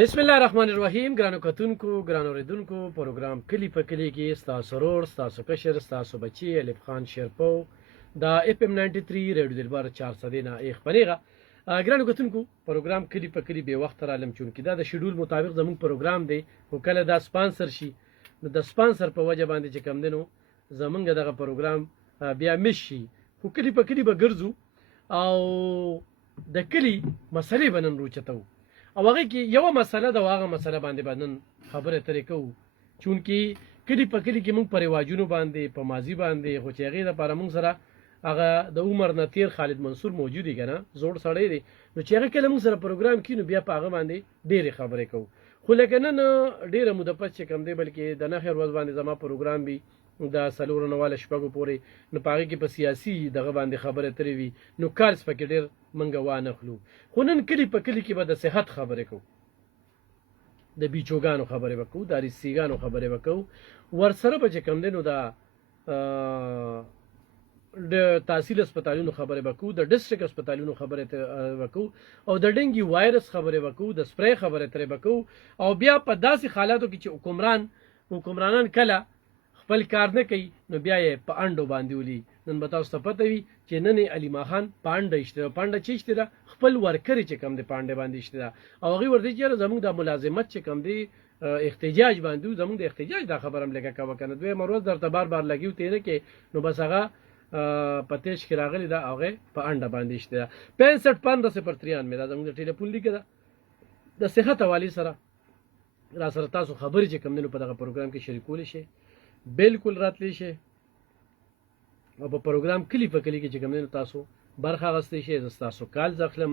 بسم الله الرحمن الرحیم. ګرانو کتونکو، ګرانو اوریدونکو، پروګرام کلی په کلی کې ستاسو ورور، ستاسو کشر، ستاسو بچی الف خان شیرپو دا اف ام 93 ریډیو دلبر 400 نه یې خبرېغه. ګرانو کتونکو، پروګرام کلی په کلی به وخت را لم چون کې دا د شیډول مطابق زموږ پروګرام دی، خو کله دا سپانسر شي نو د سپانسر په وجه باندې چې کم دینو زمونږ دغه پروګرام بیا مشي، خو کلی په کلی به ګرځو او د کلی مسلې بنن روچتو او هغه کې یو مسله د واغه مسله باندې باندې خبره ترې کوو، چونکی کلی په کلی کې موږ په رواجونو باندې په ماضی باندې خو چې هغه لپاره موږ سره هغه د عمر نتیر خالد منصور موجود دی کنه، زوړ سړی دی، نو چې هغه کله موږ سره پروګرام کینو بیا په هغه باندې ډېرې خبرې کوو. خو لکه نن ډېره موده پس چې کم دی، بلکې د نخې ورځ باندې زما پروګرام وي د څلورو نه واله شپږو پورې، نو په هغې کې په سیاسي دغه باندې خبرې ترې وي، نو کارس پکې ډېر منګه وانخلو. خو نن کلی په کلی کې به د صحت خبرې کوو، د بیچوګانو خبرې به کوو، د اریسیګانو خبرې به کوو، ورسره به چې کم دی نو د تحصیل اسپتالونو خبرې به کوو، د ډسټرک اسپتالونو خبرې به کوو، او د ډنګي وایرس خبرې به کوو، د سپری خبرې ترې به کوو. او بیا په داسې حالاتو کې چې حکمرانان کله خپل کار نه کوي نو بیا یې په انډو باندې ولي. نن به تاسو ته پته وي چې نن علیما خان پانډه ایشته، پانډه چې ایشته ده خپل ورکرې چې کم دی پانډه باندې ایشته ده، او هغې ورته چې زموږ د ملازمت چې کم دی احتجاج باندې زموږ د احتجاج دا خبره هم لږه کوه کنه، دویمه ورځ درته بار بار لګي ته نه کې نو بس هغه په تیش کې راغلی ده، هغې په انډه باندې ایشته ده. 65 15 دا زموږ د ټلیفون لیکه ده د صحت حوالې سره را سره تاسو خبرې چې کم دی نو په دغه پروګرام کې شریکولی شئ، بالکل راتلی شي او په پروګرام کلی په کلی کې چې کوم دینو تاسو برخه اخیستی شئ. زه ستاسو کال ځخلم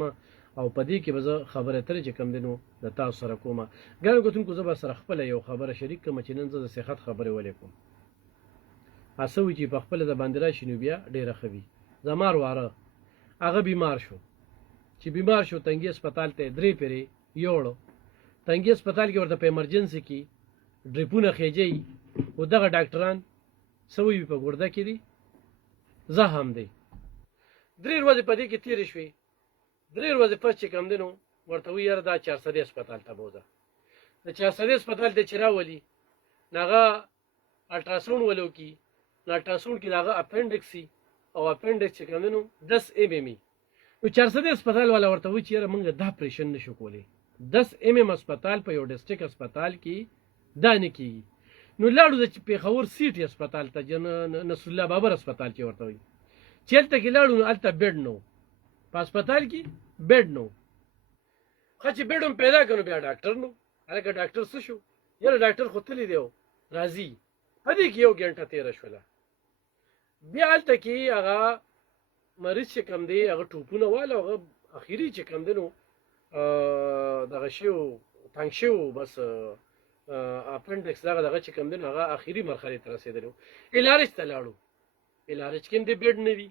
او په دې کې به زه خبره اترې چې کوم دینو د تاسو سره کومه. ګرانو کتونکو، زه به سره خپله یو خبره شریک کړم چې نن زه د صحت خبرې ولې کوم. هڅه وي چې په خپله د باندې راشي نو بیا ډېره ښه وي. زما واره هغه بیمار شو، چې بیمار شو تنګي اسپتال ته 3 پیرې یوړو. تنګي اسپتال کې ورته په ایمرجنسي کې ډریپونه خېجئ، خو دغه ډاکټران سوي په ګرده کې دي، زخم دی. 3 ورځې په دې کې تېرې شوې، 3 ورځې پس چې کم دی نو ورته وایي یاره دا 400 اسپتال ته بوځه. د 400 اسپتال ته چې راولي نو هغه الټراساونډ ولو کي، نو الټراساونډ کې د هغه اپنډکس وي او اپنډکس چې کم دی نو 10 mm وي. نو 400 اسپتال والا ورته وایي چې یاره موږ دا اپریشن نشو کولی، 10 mm اسپتال په یو ډسټرک اسپتال کې دا نه کېږي. نو لاړو د پېښور سیټي اسپتال ته، نصر الله بابر اسپتال چې ورته وایي، چې هلته کې لاړو نو هلته بیډ نو، په اسپتال کې بیډ نو. ښه چې بیډ هم پیدا کړو بیا ډاکټر نو. هلکه ډاکټر څه شو؟ یاره ډاکټر خو تللی دی راځي. په دې کې 1 ګنټه تېره شوله. بیا هلته کې هغه مریض چې کم دی هغه ټوپونه واله، هغه اخري چې کم دی نو دغه شی و، تنګ شی و، بس اپنډکس دغه چې کم دی نو هغه اخري مرحلې ته رسېدلی و. الارج ته لاړو، الارج کې هم دې بیډ نه وي،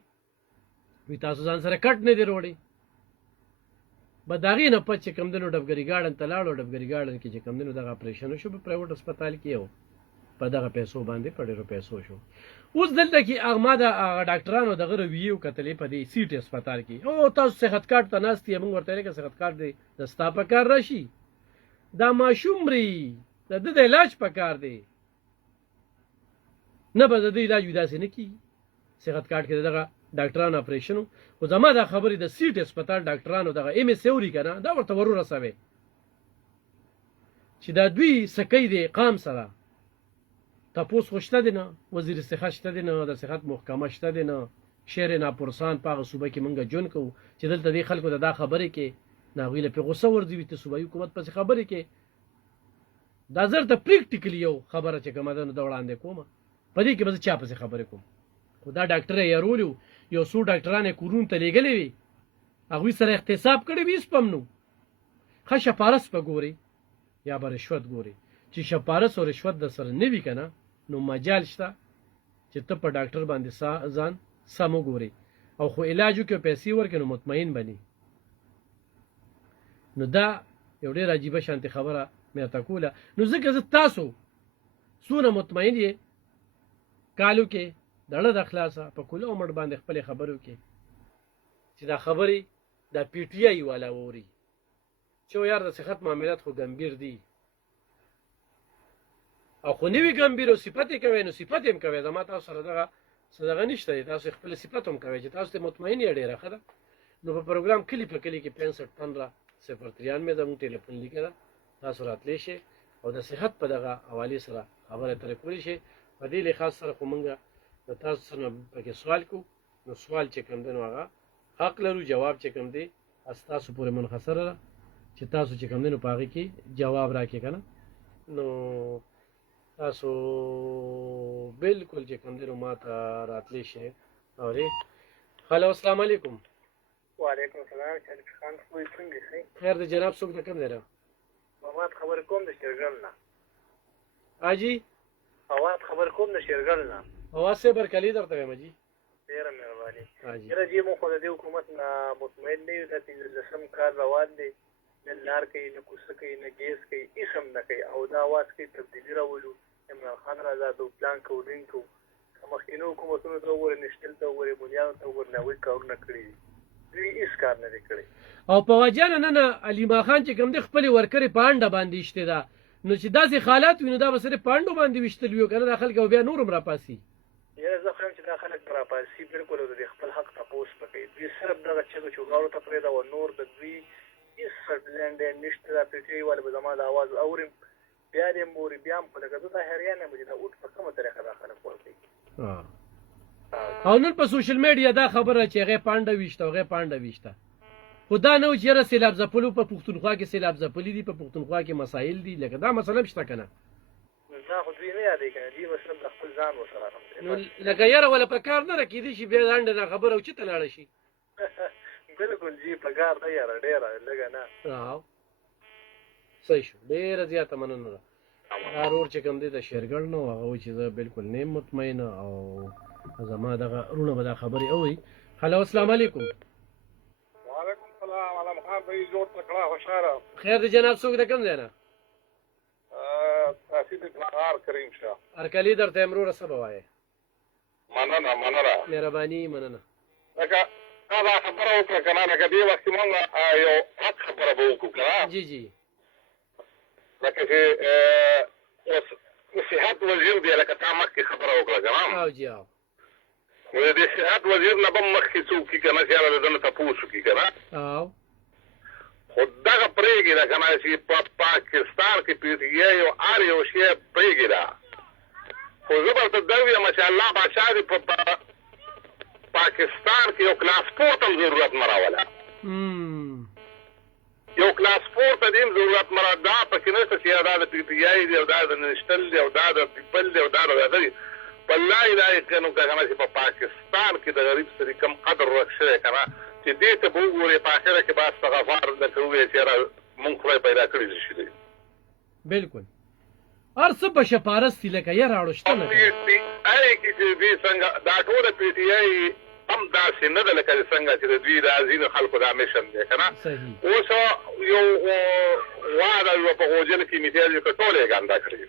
وي تاسو ځان سره کټ نه دی روړی. به د هغې نه پس چې کم دی نو ډبګري ګارډن ته لاړو. ډبګري ګارډن کې چې کم دی نو دغه اپریشن وشو په پرایوټ اسپتال کې، یو په دغه پیسو باندې په ډېرو پیسو شو. اوس دلته کې ما د ډاکټرانو دغه رویې وکتلې په دې سیټي اسپتال کې. او تاسو صحت کارت ته ناست یې، موږ ورته ویل که صحت کارت دی د ستا په کار راشي، دا ماشوم مري، د ده د علاج په کار دی، نه به د ده علاج وي، داسې نه کېږي. صحت کارت کې دغه ډاکټرانو اپریشن و. خو زما دا خبرې د سیټ اسپتال ډاکټرانو دغه ایم ایس اوري که نه، دا ورته ور ورسوئ چې دا دوی سکی دی قام سره. تپوس خو شته دی نه، وزیر صحت شته دی نه، د صحت محکمه شته دی نه، شهر ناپرسان په هغه صوبه کې موږ ژوند کوو چې دلته دې خلکو ته دا خبرې کې نو هغوی له پرې غوسه ورځي وي ته صوبایي حکومت پسې خبرې کې. دا زر ته پریکټیکلي یو خبره چې کومه ده نو د وړاندې کومه، په دې کې به زه چا پسې خبرې کوم. خو دا ډاکټر یې یارولي وو، یو څو ډاکټران یې کورونو ته لېږلي وي، هغوی سره احتساب کړی وي، سپم نو. ښه شپارس په ګوري یا به رشوت ګوري، چې شپارس او رشوت د سره نه وي که نه نو مجال شته چې ته په ډاکټر باندې ځان سم وګورې او خو علاج وکړې او پیسې ورکړې نو مطمئن بني. نو دا یو ډېر عجیبه شانتې خبره مې راته کوله. نو ځکه زه تاسو څونه مطمئن یې کالو کې دړه د خلاصه په کله عمر باندې خپلې خبرو کې چې دا خبرې دا پی ټي آی والا ووري چې یار د صحت معاملات خو ګمبیر دي او خو نوی ګمبیر او صفت یې کوي نو صفت یې هم کوي زما تاسو سره دغه نشته دی تاسو خپل صفت هم کوي چې تاسو ته مطمئن یې ډېره ښه ده نو په پروګرام کلی په کلی کې 6515 زموږ ټلیفون لیکه ده تاسو راتلی شئ او د صحت په دغه حوالې سره خبره ترې کولی شئ په دې لحاظ سره خو موږ د تاسو سره پکې سوال کوو نو سوال چې کوم دی نو هغه حق لرو جواب چې کوم دی تاسو پورې منحصره ده چې تاسو چې کوم دی نو په هغې کې جواب راکړئ که نه نو تاسو بالکل چې کوم دی نو ما ته راتلی شئ اورې هلو السلام علیکم وعلیکم السلام شریف خان خو څنګه شئ خیر د جناب څوک د کوم دی را مواد خبر کوم د شیرګل نه حاجي مواد خبر کوم د شیرګل نه اواز سے برکلی درته وایم جی ډیره مهرباني حاجي یره جی مو خو د دې حکومت نه مطمئن نه یو د لسم کار روان دی نه لار کوي نه کوڅه کوي نه ګیس کوي هیڅ هم نه کوي او دا اواز کې تبدیلي راولو عمران خان راځو پلان کوو ډین کوو مخکینو حکومتونو ته وګورئ نشتل ته وګورئ بنیاد ته وګورئ نوې کارونه کړي دي دوی هیڅ کار نه دی کړی او په وجه نه علیما خان چې کوم دی خپلې ورکرې پانډه باندې ایشتې ده نو چې داسې حالات وي نو دا به صرف پانډو باندې ویشتل وي او که نه دا خلک به بیا نور هم راپاسي یاره زه خو یم چې دا خلک به راپاسي بالکل د خپل حق تپوس به کوي دوی صرف دغه چغو چوغاړو ته پرېږده او نور د دوی هېڅ سټلینډ نشته دا پی ټي آی والے به زما د اواز اورم بیا دې موري بیا هم خو لکه زه دا حیران یم چې دا اوټ په کومه طریقه دا خلک ورکوي او نن په سوشل میډیا دا خبره چې هغې پانډه ویشته هغې پانډه ویشته خو دا نه و چې یاره سیلاب ځپلو په پښتونخوا کې سیلاب ځپلي دي په پښتونخوا کې مسایل دي لکه دا مسله هم شته که نه دا خو دوی نه یادوي که نه دوی به صرف د خپل ځان ورسره نو لکه یاره وله په کار نه ده کېدای شي بیا لنډه نه خبره او چېته لاړه شي بالکل جی په کار ده یاره ډېره لږه نه صحیح شو ډېره زیاته مننه ده دا رور چې کوم دی د شیرګل نه و هغه وایي چې زه بالکل نه یم مطمئنه او زما دغه رونه به دا خبرې اوري هلو السلام علیکم وعلیکم السلام علام خان به یې جوړ کړه خوشحاله خیر د جناب څوک د کوم ځای نه تاسې د کلاغار کریم شاه ارکلي درته امروره څه به وایې مننه مهرباني مننه لکه دا خبره وکړه که نه لکه دې وخت کې مونږ یو حق خبره به وکړو که نه جی جی لکه چې صحت وزیر دی لکه تا مخکې خبره وکړه که نه او جی او نو د دې صحت وزیر نه به مخکې څوک کي که نه چې هغه د ده نه تپوس وکړي که نه او خو دغه پرېږدي که نه چې په پاکستان کې پی ټي آی او هر یو شی پرېږده خو زه به ورته دا ویم چې الله بادشاه دې په پاکستان کې یو کلاسپورټ هم ضرورت مه راوله یو کلاسپورټ ته دې هم ضرورت مه دا پکې نشته چې دا د پی ټي آی دی او دا د نشتل دی او دا د پیپل دی او دا د دی په الله الهي قانون که نه چې په پاکستان کې د غریب سړي کم قدر ورک شوی که نه چې دې ته به وګورې په اخره کې به استغفار درته ووایې چې یاره مونږ خدای پیدا کړي شي دی بالکل هر څه په شپارستي لکه یاره اړو شته نه پی ټي آی کې چې دوی څنګه دا ټوله پی ټي آی هم داسې نه ده لکه څنګه چې د دوی د ځینو خلکو دا میشن دی که نه اوس یو واده یوه په غوجل کې میتیاز یې که ټوله یې ګنده کړي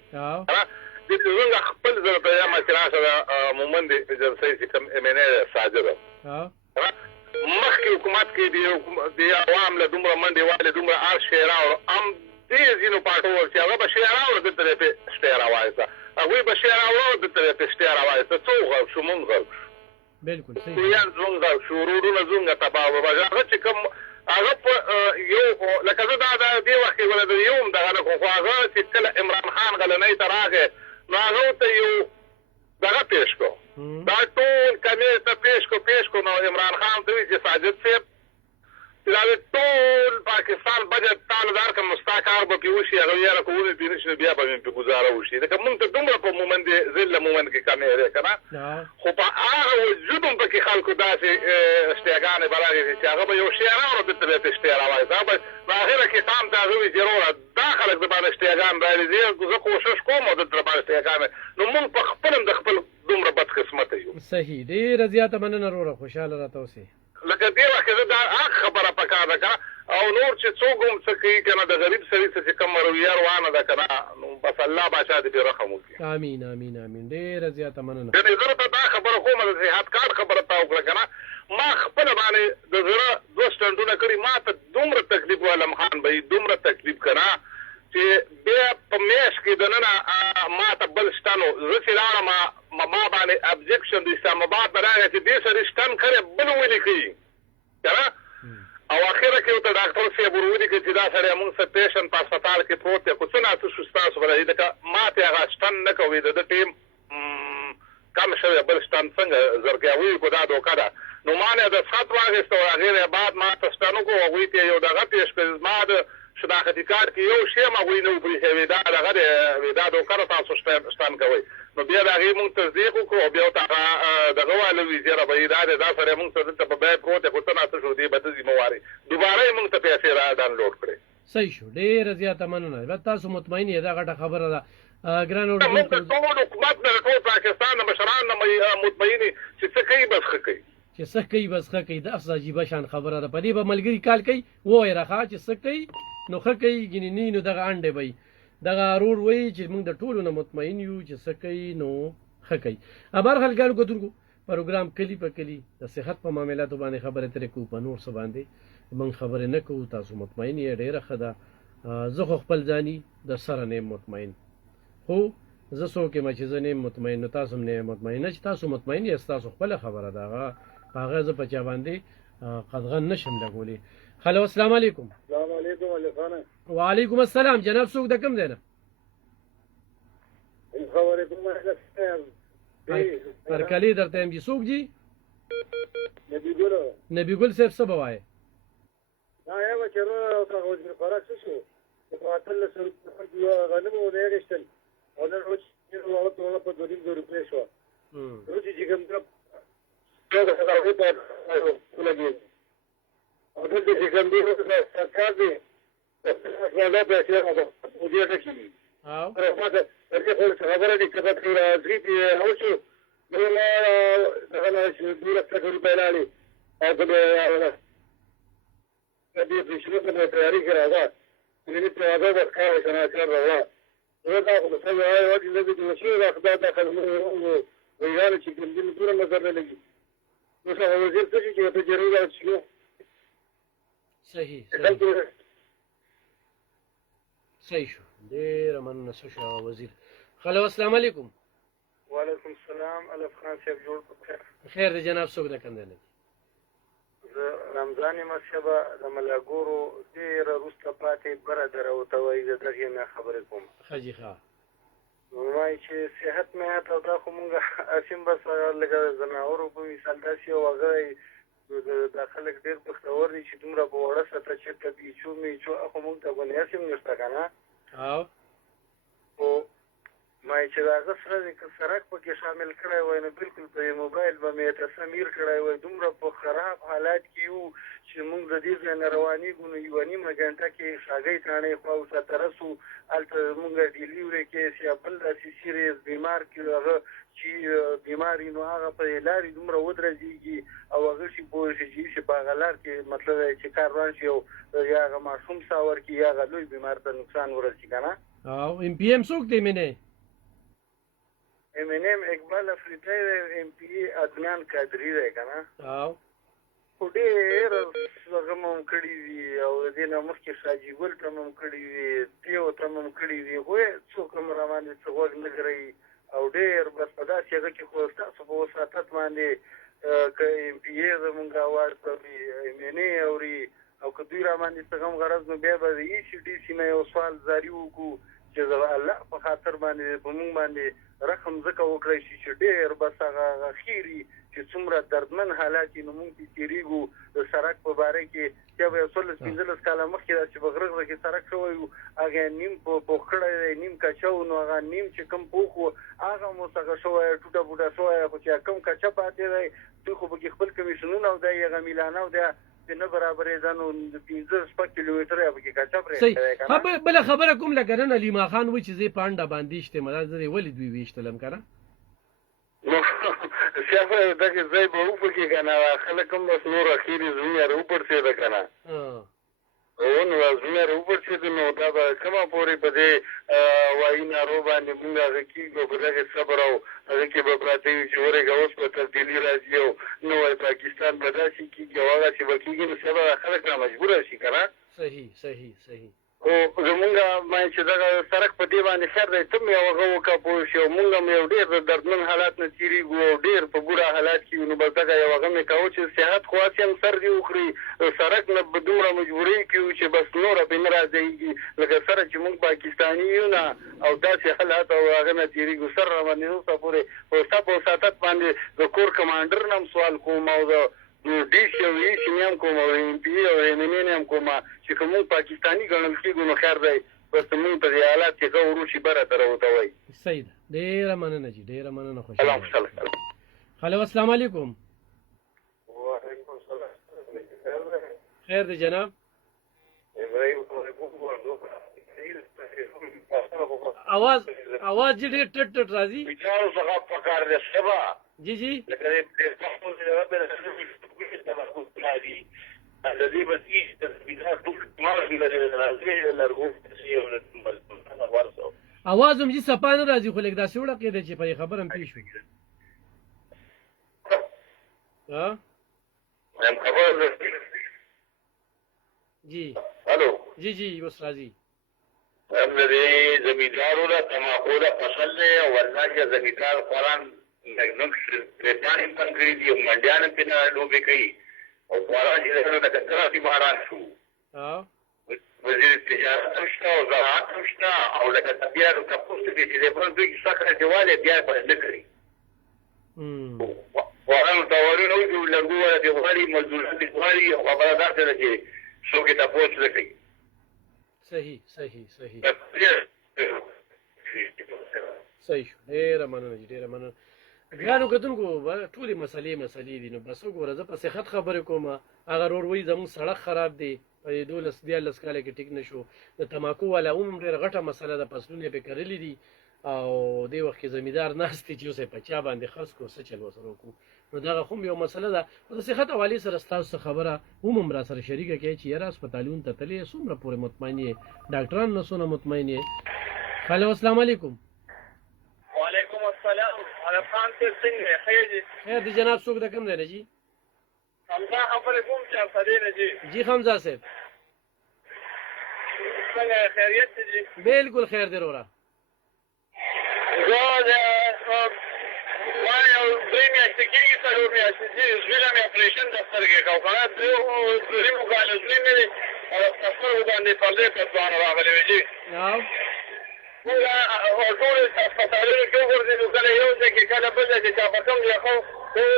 دې چې زموږ خپل زه درته یم چې راشه د مومند ایجنسۍ چې کوم ایم این ای ساجده مخکې حکومت کې د عوام له دومره منډې والې دومره هر شی راوړو هم دې ځینو پاټو چې هغه به شی راوړو دلته یې پې شتی راوایسته هغوی به شی راوړو دلته یې پې شتی راوایسته څوک غرب شو مونږ غرب شو بالکل کوریان زمونږ غرب شو روډونه زمونږ تباه وبه هغه چې کوم هغه په یو لکه زه دا دې وخت کې ولې د یو هم دغه نه کړم خو هغه چې کله عمران خان غلنۍ ته راغی نو هغه ورته یو دغه پېښ کړو دا ټول کمیز ته پېښ کړو نو عمران خان ته وایي چې ساجد صاحب چې دا ټول پاکستان بجټ تاله درکړم نو ستا کار به پرې وشي هغه یاره که ونه پرې نه شي نو بیا به مې پرې ګزاره وشي ځکه مونږ ته دومره په مومند ذله مومند کې کمی دی که نه خو په هغه وجود هم پکې خلکو داسې شتیګانې به راغېږي چې هغه به یو شی راوړو دلته به یې پرې شتی راوایست هغه به په اخره کې تام ته هغه وایي چې وروره دا خلک د باندې شتیګان رالیدي زه کوشش کوم او دلته باندې شتیګان نو مونږ په خپل هم د خپل دومره بدقسمته یو صحیح ډېره زیاته مننه وروره خوشحاله راته اوسې لکه دې وخت کې زه دا هغه خبره پکار ده که نه او نور چې څوک هم څه کوي که نه د غریب سړي څه چې کوم رویه روانه ده که نه نو بس الله بادشاه دې پرې رحم وکړي امین امین امین ډېره زیاته مننه ګنې زه ته دا خبره کومه د صحت کارت خبره تا وکړه که نه ما خپله باندې د زړه 2 سټنټونه کړي ما ته دومره تکلیف و علم خان به به دومره تکلیف کړه چې بیا په میاشت کې دننه ما ته بل شتنو زه چې لاړم ما باندې ابجکشن د اسلام آباد نه راغی چې دې سړي شتن کړی بل ولیکي کنه او اخره کې ورته ډاکټر صاحب ولیکي چې دا سړی موږ څه پیشنټ په هسپتال کې پروت دی خو څه ناڅه شو ستاسو بله ځکه ما ته هغه شتن نه کوي د ټیم کم شوی بل شتن څنګه زرګیاوي کو دا دوکه ده نو ما نه د خط واخیست او هغې بعد ما ته شتن وکړو هغوی ته یو دغه پیش کړ ما د شناختي کارت کې یو شی ما هغوی نه وپرېښوي دا دغه دی دا دوکه ده تاسو شتن کوئ نو بیا د هغې مونږ تصدیق وکړو او بیا ورته هغه دغه واله وي زیره به دا دی دا سړی مونږ ته دلته په بیه پروت دی خو څه ناڅه شو دې به ته ذمهوارې دوباره یې مونږ ته پیسې را ډاونلوډ کړې صحیح شو ډېره زیاته مننه البته تاسو مطمئن یې دا غټه خبره ده ګران موږ د ټول حکومت نه د ټول پاکستان د مشران نه مطمئن یو چې څه کوي بس ښه کوي چې څه کوي بس ښه کوي داسې عجیبه شان خبره ده په دې به ملګري کال کوي ووایه راښه چې څه کوي نو ښه کوي ګینې نه نو دغه انډې به وي دغه ورور وایي چې موږ د ټولو نه مطمئن یو چې څه کوي نو ښه کوي هرحال ګرانو کتونکو پروګرام کلي په کلي د صحت په معاملاتو باندې خبرې ترې کوو په نور څه باندې موږ خبرې نه کوو تاسو مطمئن یې ډېره ښه ده زه خو خپل ځاني د سره نه مطمئن خو زه څوک یم چې زه نه مطمئن نو تاسو هم نه مطمئن چې تاسو مطمئن یاست تاسو خپله خبره ده هغه په هغه زه په چا باندې قدغن نشم لګولی هلو السلام علیکم السلام علیکم علي خانه وعلیکم السلام جناب څوک د کوم ځای نه خبرې کوم هرکلي درته یم چې څوک جي نبی ګل نبي ګل صاحب څه به وایې دا یو چې نو وزیر خوراک څه شو په اتل سره غنم و نه غشتل او نن روز یو ټول په 200 روپۍ شو روز چې کوم دا څنګه په لګي او د دې کوم دی سرکار دی دا په څیر او دې ته کیږي او راځه چې خبره دې کړه چې راځي او شو نو دا نه چې ډیره څه روپۍ لالي او دا دې په شروع کې تیاری کړه دې په هغه وخت کې څنګه راوړل نو دا خو څه وایي چې دې شي دا خدای ته خدمت ویل چې دې پوره نظر نه لګي نو څه وزیر څه چې ته ضرورت شي صحیح صحیح شو ډېره مننه څه شو وزیر هلو السلام علیکم وعلیکم السلام الف خان صاحب جوړ خیر دی جناب څوک د کوم ځای نه رمضان مصیبه د ملاګورو ډېره وروسته پاتې بره دروته وایي د دغې نه خبرې کوم ښه جي ښه وایي چې صحت مهت او دا خو مونږ اسیم بس لږه ځناورو په مثال داسې یو هغه دا خلک ډېر بختور دي چې دومره په وړه سطحه چېرته بیچو میچو خو مونږ ته خو نیاسې هم نشته که نه او خو ما چې د هغه سره د سرک پکې شامل کړی وای نو بلکل په موبایل به مې تصمیر کړی وای دومره په خراب حالات کې یو چې مونږ د دې ځای نه روانېږو نو یوه نیمه ګنټه کې شاګۍ تاڼۍ خوا ورته رسو هلته مونږ ډیلیوري کیس یا بل داسې سیریس بیمار کې هغه چې بیمار وي نو هغه په لارې دومره ودرځېږي او هغه شي پوه شي چې په هغه لار کې مطلب دی چې کار روان شي او یا هغه ماشوم ساه ورکړي یا هغه لوی بیمار ته نقصان ورسي که نه او ایم پی ایم څوک دی مینې امینم اقبال افریدی دی ایم پی عدنان قادري دی که نه او خو ډېر هغه مو هم کړي وي او د دې نه مخکې شاجي ګل ته مو هم کړي وي تیو ته مو هم کړي وي خو څوک هم راباندې څه غوږ نه ګرئ او ډېر بس په داسې هغه کې خو ستاسو په وساطت باندې که ایم پی ای زمونږ اواز اوري ایم این ای اوري او که دوی راباندې څه غم غرض نو بیا به د ای سی ډي سي نه یو سوال جاري وکړو چې د الله په خاطر باندې په مونږ باندې رقم ځکه وکړی شي چې ډېر بس هغه خیري چې څومره دردمن حالات نو مونږ پې تېرېږو د سړک په باره کې یا به یو 14-15 کاله مخکې دا چې په غره کې سړک شوی و هغه نیم پوخ کړی دی نیم کچه و نو هغه نیم چې کم پوخ و هغه هم اوس هغه شوی ټوټه بوټه شوی خو چې کم کچه پاتې دی دوی خو پکې خپل کمیشنونه او دی هغه میلانه او دی نه برابرېده نو 15 کیلومتره یې پکې کچه پرېښی دی که نه بله خبره کوم لکه نن علیما خان وایي چې زه یې پانډه باندې ایشتم دا زه یې ولې دوی ویشتلم که نه شیخ دغه ځای به وپکې که نه خلک هم بس نور اخرې زړونه راوپړسېده که نه او نو ازمه روبرټ نو دا به کومه پورې په دې وایي نارو باندې موږ هغه کېږو په دغه صبر او هغه کې به پراته یو چې ورېږه اوس به تبدیلي راځي او نوی پاکستان به داسې کېږي او هغسې به کېږي نو سبا خلک را مجبوره شي که نه صحیح خو زمونږ باندې چې دغه سړک په دې باندې خیر دی ته مې یو هغه وکړه پوه شي او مونږ هم یو ډېر د دردمن حالات نه تېرېږو او ډېر په بوره حالات کې یو نو بس دغه یو هغه مې کوه چې صحت خو هسې هم سر دې وخوري سړک نه به دومره مجبورۍ کې یو چې بس نوره پرې نه راځېږي لکه سره چې مونږ پاکستاني یو نه او داسې حالات او هغه نه تېرېږو سر را باندې اوسه پورې په سپ او ساتت باندې د کور کمانډر نه هم سوال کوم او د ډیش او ایش نه هم کوم او ام پی او ام ان هم کوم چې کوم پاکستاني ګڼل کېږو نو خیر دی بس موږ په دې حالات کې ښه وروشي بره ته راوته وایي صحیح ده ډېره مننه جي ډېره مننه سلام هلو السلام علیکم وعلیکم السلام خیر دی جناب आवाज जी ډېر ټټ راځي بچارو څخه پکار دی سبا جی لکه دې پښتون دې ربه الذي بدي تثبيتات طول ما في الارغوب आवाज هم جی سپانه راځي خو لیک دا سوړه کېده چې په خبر هم پیښ وي ها هم خبر جی الو جی اوس راځي هم دې زمیندارو را تماکو را فصل له ورنه چې زمیندار قرآن نګنک پریشان هم کړی دی منډیان په نه لوبي کوي او قرآن چې له کثرت باران شو ها وزیر تجارت مشته او زراعت مشته او لکه طبيعت او تاسو کې چې د بل دوی څخه دیواله بیا په نکري قرآن تاورونه او لګوه دیوالي مزدوران دیوالي او خبردار سره چې څو کې تاسو لکه صحیح ډېره مننه ګرانو کتونکو ټولې مسلې دي نو بس وګوره زه په صحت خبرې کوم هغه ورور وایي زموږ سړک خراب دی په 12 کاله کې ټیک نشو د تماکو والا هم ډېره غټه مسله ده فصلونه پې کرلي دي او دې وخت کې زمیندار ناست دی چې اوس یې په چا باندې خرڅ کړو څه چل ورسره وکړو نو دغه هم یو مسله ده د صحت حوالې سره ستاسو خبره هم را سره شریکه کوي چې یاره هسپتالونو ته تللی څومره پورې مطمئن یې ډاکټران نه څونه مطمئن یې هلو السلام علیکم وعلیکم السلام عرفان صاحب څنګه خیر دی جناب څوک د کوم ځای نه جي حمزه خبرې کوم چې افسدې نه جی حمزه صاحب څنګه خیریت دي بالکل خیر دی وروره ما یو درې میاشتې کېږي څلور میاشتې چې زویله مې اپریشن د سترګې کو که نه درېمو کالو زوی مې په سترګو باندې پردې په ځوانه راغلې وې جي موږ ټول هسپتالونو کې وګرځېدو کله یو ځای کې کله بل ځای کې چا په کوم ځای خو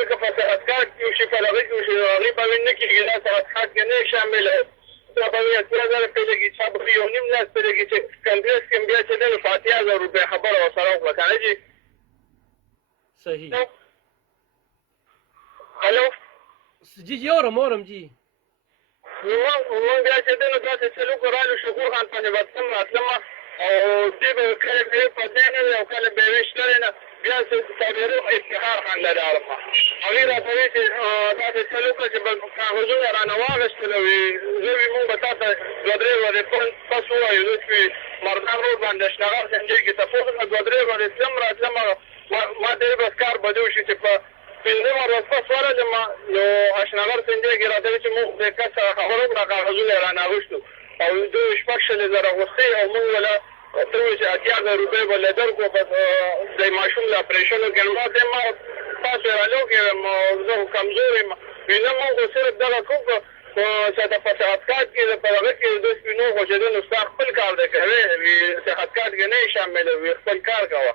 که په صحت کارت کې وشي کله هغې کې وشي هغې به نه کېږي دا صحت کارت کې نه شامله چا به وي 80,000 پې لګي چا به یو نیم لاس پې لګي چې کنګرېس کې بیا چې دی نو 80,000 روپۍ خبره ورسره وکړه که نه جي صحیح هلو جی اورم جی موږ بیا چې دی نو داسې سلوک رالو شکور خان پسې به تلم راتلمه او دې به کله به یې پتی نه وي او کله به یې ویشتلی نه بیا صابرو افتخار خان له ډارمه هغې راته وایي چې داسې سلوکه چې به کاغذونه رانه واخېستل وي زه وي مونږ به تا ته 2-3 ورځې پس ووایو زه چې مردان روډ باندې اشنغر سنجۍ کې تپوس نه 2-3 ورځې تلم راتلم ما ته بس کار به دې وشي چې په 5 ورځ پس ورغلم نو اشنغر سنجۍ کې راته وایي چې مونږ د کس سره خبره وکړه کاغذونه یې رانه اغوښتو او دوی 6,000 غوښتې او مونږ وله ته وایي چې 80,000 روپۍ به له درکړو بس د ماشوم له اپریشن وکړي نو ما ته ما تاسو یې رالو کړم زه خو کمزور یم وي نه مونږ خو صرف دغه کوو چې د په صحت کارت کې په هغه کې د سپینو خو چې دی نو ستا خپل کار دی کوې صحت کارت کې نه یې شامله وي خپل کار کوه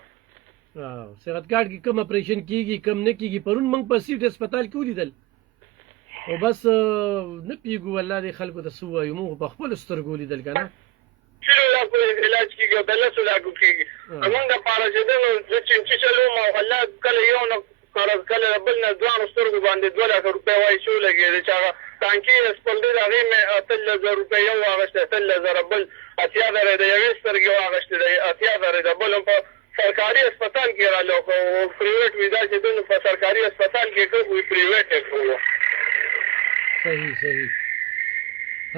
صحت کارت کې کم اپریشن کېږي کم نه کېږي پرون موږ په سیټ هسپتال کې ولیدل او بس نه پوهېږو والله دې خلکو ته څه ووایو موږ په خپلو سترګو ولیدل که نه شلو لاکو علاج کېږي او د 10 لاکو کېږي زمونږ دپاره چې دی نو زه چینچي چلوم او الله کله یو نه کله بل نه ځوانو سترګو باندې 2 لکه روپۍ وایي چې ولګېدې چې هغه ټانکي هسپل دی د هغې مې 18,000 روپۍ یو واخېستی 18,000 بل 80,000 د یوې سترګې واخېستې د 80,000 د بل هم په سرکاري هسپتال کې راله خو پریویټ وي دا چې دی نو په سرکاري هسپتال کې کوو پریویټ یې کوو صحیح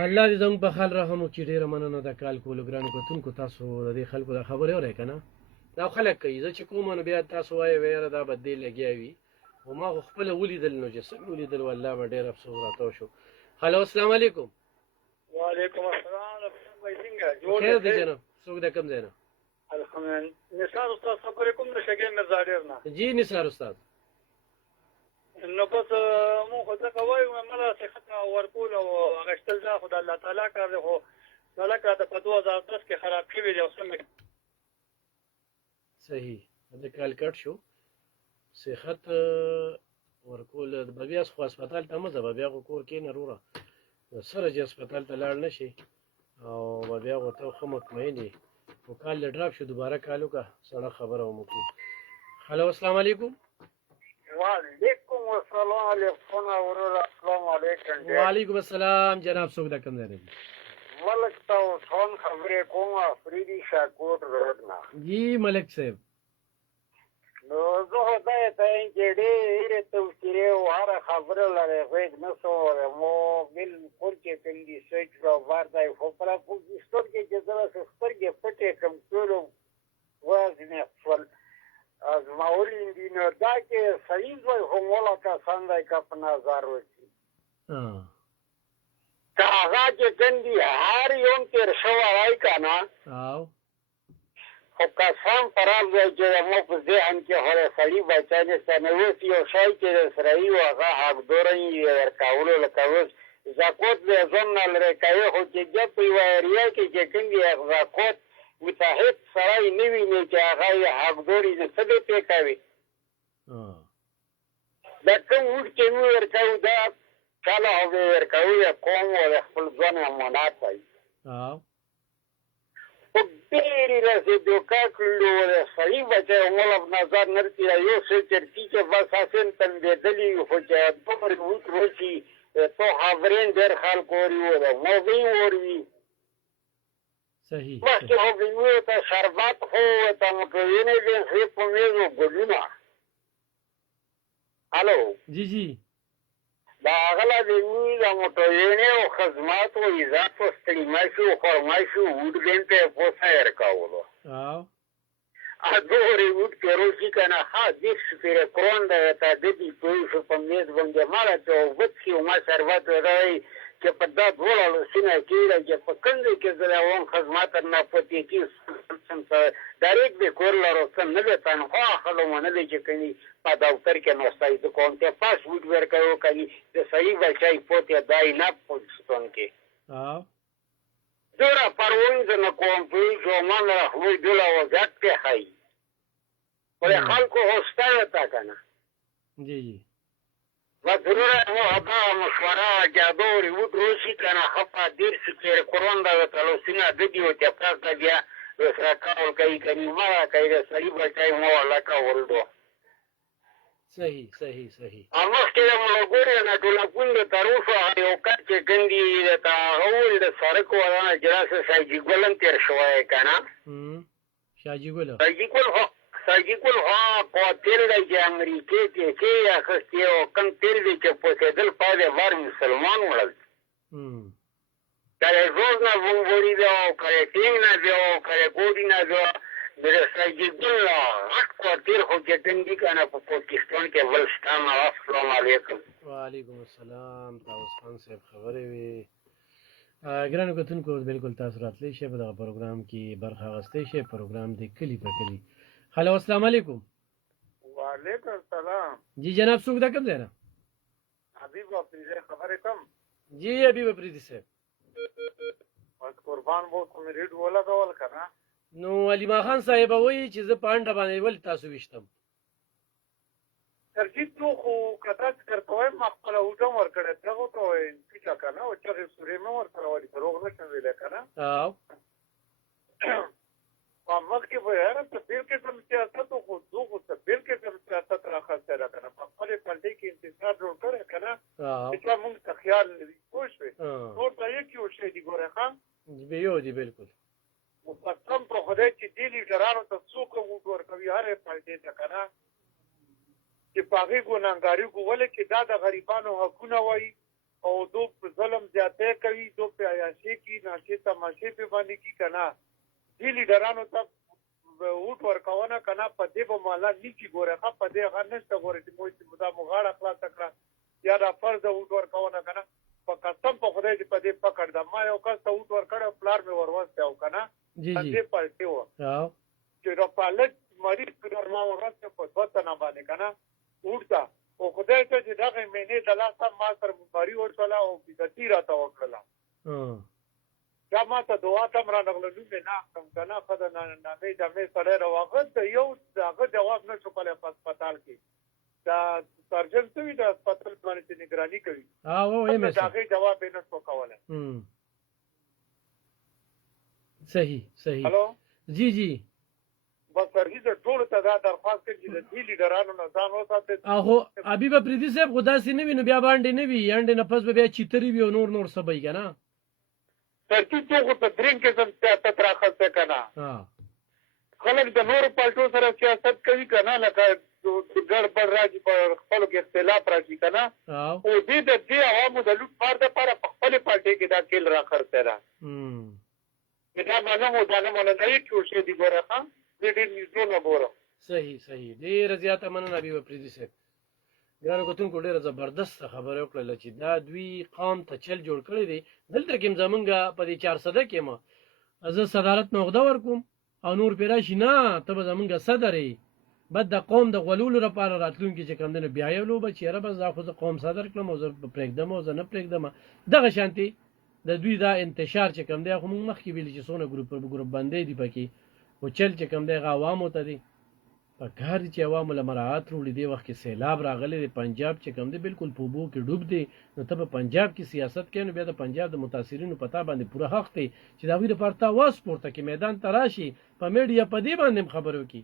الله دې زموږ په حال رحم وکړي. ډېره مننه د کال کولو ګرانو کتونکو. تاسو د دې خلکو د خبرې اورئ که نه؟ دا خلک کوي. زه چې کوم نو بیا تاسو وایئ یاره دا به دې لګیا وي، خو ما خو خپله ولیدل، نو چې څنګه ولیدل والله به ډېر افسوس راته وشو. هلو السلام علیکم. وعلیکم السلام. خیر دی جناب، څوک د کوم ځای نه؟ الحمدلله. نثار استاد خبرې کوم د شګې مرزا ډېر نه. جی نثار استاد. نو بس مونږ خو ځکه وایو مله صحت ورکول او اخیستل دا خو د الله تعالی کار دی، خو سړک راته په 2010 کې خراب شوي دی او څنګه صحیح د کال کټ شو. صحت ورکول به بیا خو هسپتال ته مه ځه، به بیا خو کور کښېنه وروره، سره چې هسپتال ته لاړ نه شي او به بیا خو ته ښه مطمئن یې. خو کال له ډراپ شو، دوباره کال وکړه، سړه خبره هم وکړو. هلو السلام علیکم. وعلیکم السلام علیکم ورور. السلام علیکم. وعلیکم السلام جناب، څوک د کوم ځای نه؟ ملک طاووسخان خبرې کوم، افریدي شاکوټ روډ نه. جی ملک صاحب. نو زه خو دا ته وایم چې ډېرې توصیې او هره خبره لرې غېږ نه شو مو بالکل چې کوم دي سوچ کړو بار دی، خو په سترګې چې زه سترګې پټې کړم ټولو وازنې خپل ازماولي دي، نو دا چې صحیح ځای خو مولا کسان دی که په نظر وشي که هغه چې کوم دي هر یو تېر شوی وای که نه، خو قسم په راز دی چې زموږ په ذهن کې خو د سړي بچی نشته. نو اوس یو شی چې د اسرایي و هغه حقدوره یې ورکولو، لکه اوس زکات د ځان نه لرې کوي، خو چې جب په یوه ایریا کې چې کوم دي زکات متحد سړی نه ویني چې هغه یې حقدور یې، نو څه دی پرې کوي؟ دا کوم وډ چې موږ ورکوو دا چاله خو به ورکوو یا قوم و د خپل ځوان امانت وایي. خو ډېرې راسې دوکه کړلو د سړي بچی مولا په نظر نه رسېږي. یو څه چرتي چې بس هسې تنبېدلي وي، خو چې دومره وټ راشي تو خبرین ډېر خلک وري و د موضوع وروي صحیح مخکې خو ویو ته شربت خو ته مکوینې دې ښې په میز و ګلونه. هلو جی جی دا هغله د موی د مټوینې او خدمات و عزت و ستړیمه شو خرمه شو وډ ګنټه یې پوسه یې رکولو دورې وډ کې روشي که نه ښه دېرش پېرې کرون دی ته د دې پوه شو په میز باندې مړه چې اوبه څښي او ما شربت ودی چې په دا دواړه لاسونه کېږده چې په کوم ځای کې زه د اوم خدمت نه پاتې کېږي ډایرکټ د کور لرو څه نه دی تنخوا اخلو مو نه دی چې کوي په دفتر کې ناستی د کوم ته پاس وډ ورکوي کوي د صحیح بچی پوتې دای نه پوستون کې دوره پرونځ نه کوم پوهېږو من رحموی دوله وضعیت کې ښایي خو د خلکو هوسته ته که نه جی جی ضروره دا مشوره جادوري وډ روشي که نه ښه په دېرشو کې قرآن دا ورته لوستونه د دي و چې پس ته بیا سره کول کوي کلمه را کوي د سړي بچی مو لکه ولډو صحیح صحیح صحیح مخکې د ملګرو نه ټولکون د تروشو یو کار چې ګندي درته هغه وویل د سړک ودانه چې داسې سایجي ګل هم تېر شوی که نه شاجي ګل سایجي ګل خو په تېل دی چې امریکې پیسې یې اخیستې او کوم تېل دی چې پوسېدل پاتې بار مسلمان وړل که د زوز نه بمبوري بیا او که د ټینګ نه بیا او که د ګوډي نه بیا د سایجي ګل غټ کوارتیر خو چې کوم دي که نه په پاکستان کې بل شته نه. السلام علیکم. وعلیکم السلام. طاووس خان صاحب خبرې وې. ګرانو کتونکو بالکل تاسو راتلی شئ په دغه پروګرام کې برخه اخیستی شئ. پروګرام دی کلي په کلي. هلو السلام علیکم. وعلیکم السلام. جی جناب څوک دا کوم ځای نه؟ حبیب افریدی خبرې کوم. جی حبیب افریدي صاحب. بس قربان بو کوم ریډ ولګول که نه نو علیما خان صاحب وایي چې زه په انډه باندې ولې تاسو ویشتم ترجیح نو خو که داسې درته وایم ما خپله هوټه م ورکړی دغه ته وایي ټیټه که نه او چغې سورې مې ورسره وایي دروغ نه شم ویلی که نه مخکې به یاره ته بېل قسم سیاست خو زه خو ته بېل قسم سیاست راخستی ده که نه په خپلې پنډۍ کې انتظار جوړ کړی که نه چې چا مونږ ته خیال نه وي پوه شوې نور ته یک یو شی دي ګورې ښه یو دي بالکل قسم په خدای چې دې لیډرانو ته څوک ووټ ورکوي هرې پنډۍ ته که نه چې په هغې ګناهګاري وکړو ولې چې دا د غریبانو حقونه وایي او دو په ظلم زیاته کوي، دو په عیاشي کې ناشې تماشې په باندې کې کنه دې لیډرانو ته ووټ ورکونه کنه په دې به مالا نیکی ګوره په دې هغه نشته ګوره چې موږ دا مغاړه خلاص کړه یا دا فرض ووټ ورکونه کنه په قسم په خدای دې په دې پکړ دا ما یو کس ته ووټ ورکړ پلار مې وروسته او کنه دې پالټي و چې را پالت مریض پر ما ورسته په وطن باندې کنه وړتا او خدای ته چې دا مې نه دلاسه ما تر بری ورسله او بيدتی راته وکړه دا ما ته دعا تم را نغلو نه نه کم کنه خدای نه مې دا مې سره راوغت یو داغه جواب نه شو کولای په هسپتال کې دا سرجن ته دا هسپتال باندې نگرانی کوي او ایمه داغه جواب نه شو کولای صحیح صحیح هلو جی جی بس ورګي د ټول ته دا درخواست کوي چې د دې لیډرانو نه ځان وساتي اهو ابي به پریدي صاحب خدا سي نه ویني بیا باندې نه وي انډ نه پس بیا چیتري وي نور سبای کنه ترتیب څو ته درین کې سم سیاست راخصه کنه خلک د نور پالټو سره سیاست کوي کنه لکه ګړبړ راځي په خپل کې اختلاف راځي کنه او دې عوامو د لوټ پار د لپاره په خپل پالټي کې دا کېل راخصه را دا معلومه ده نه مونږ نه یو څه دي ګوره ها دې نیوزو نه ګوره صحیح صحیح ډیر زیاته مننه ابي پریدي صاحب ګرانو کوتونکو ډیره زبردست خبره وکړه چې دا دوی قوم ته چل جوړ کړی دی دلته کې زمونږه په دې 400 کې ما زه صدارت نوغده ورکوم او نور پیراشي نه ته به زمونږه صدرې بد د قوم د غولولو لپاره راتلونکي چې کم دنه بیا یو لوبه چیرې بس دا خو قوم صدر کړم او زه پرېږدم او زه نه پرېږدم دغه شانتي د دوی دا انتشار چې کم دی خو موږ مخکې ویل چې څونه ګروپ باندې دی پکې او چل چې کم دی عوامو ته دی په کار چې عوامو له مراعات وروړي دی وخت کې سیلاب راغلی دی پنجاب چې کم دی بالکل په اوبو کې ډوب دی نو ته په پنجاب کې سیاست کوي نو بیا د پنجاب د متاثرینو پتا باندې پوره حق دی چې دا وی د پرتا واس پورته کې میدان تراشي په میډیا په دی باندې خبرو کې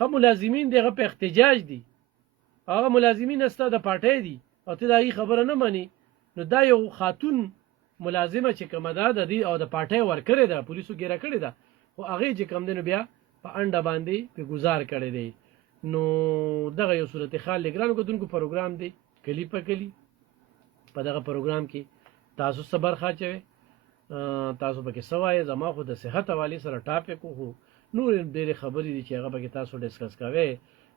خو ملازمین دغه په احتجاج دي هغه ملازمین استا د پارټۍ دي او ته دا خبره نه مانی نو دا یو خاتون ملازمه چې کومه ده د دې او د پارټۍ ورکړې ده پولیسو ګیره کړې ده خو هغه چې کم دنو بیا په انډه باندې په گزار کړی دی نو دغه یو صورت حال لګرانو کوونکو پروګرام دی کلی په کلی په دغه پروګرام کې تاسو صبر خاچوي تاسو پکې سوای زما خو د صحت حواله سره ټاپک وو نور ډېر خبرې دي چې هغه پکې تاسو ډیسکس کوي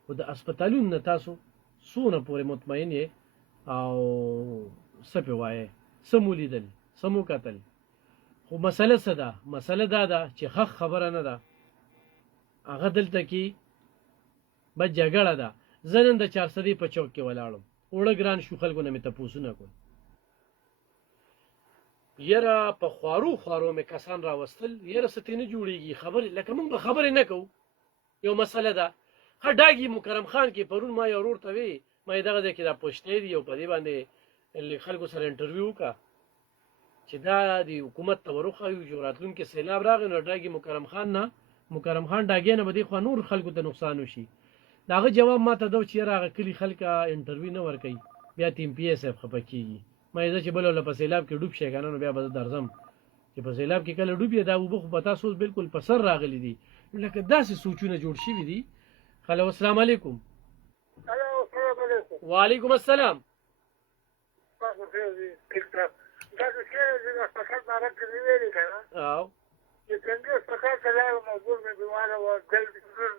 او د هسپتالونو نه تاسو سونه پورې مطمئن یې او سپه وایي سمولیدل سمو قتل خو مسله څه ده مسله دا ده چې حق خبره نه ده هغه دلته کې به جګړه ده زه نن د 400 په چوک کې ولاړم اوړه ګران شو خلکو نه مې تپوسو نه کول یره په خوارو مې کسان راوستل یره ستې نه جوړیږي خبرې لکه موږ به خبرې نه کوو یو مسله ده خډاګي مکرم خان کې پرون ما یو ورور ته وی مې دغه د کې دا پوښتنه دی او په دې باندې خلکو سره انټرویو کا چې دا د حکومت تورخه یو جوړاتون کې سیلاب راغی نو ډاګي مکرم خان ډاګې نه بده خو نور خلکو ته نقصان وشي داغه جواب ما ته دو چې راغه کلی خلکا انټرویو نه ور کوي بیا تیم پی اس اف خپکیږي مې دا چې بل له په سیلاب کې ډوب شي کنه نو بیا به درځم چې په سیلاب کې کله ډوب دا وبخ پتا سوس بالکل په سر راغلي دي لکه داسې سوچونه جوړ شي دي هلو السلام علیکم وعلیکم السلام تاسو کې د فساد باره کې ویلي کنه او چې څنګه فساد کلاو موضوع مې بیماره و دل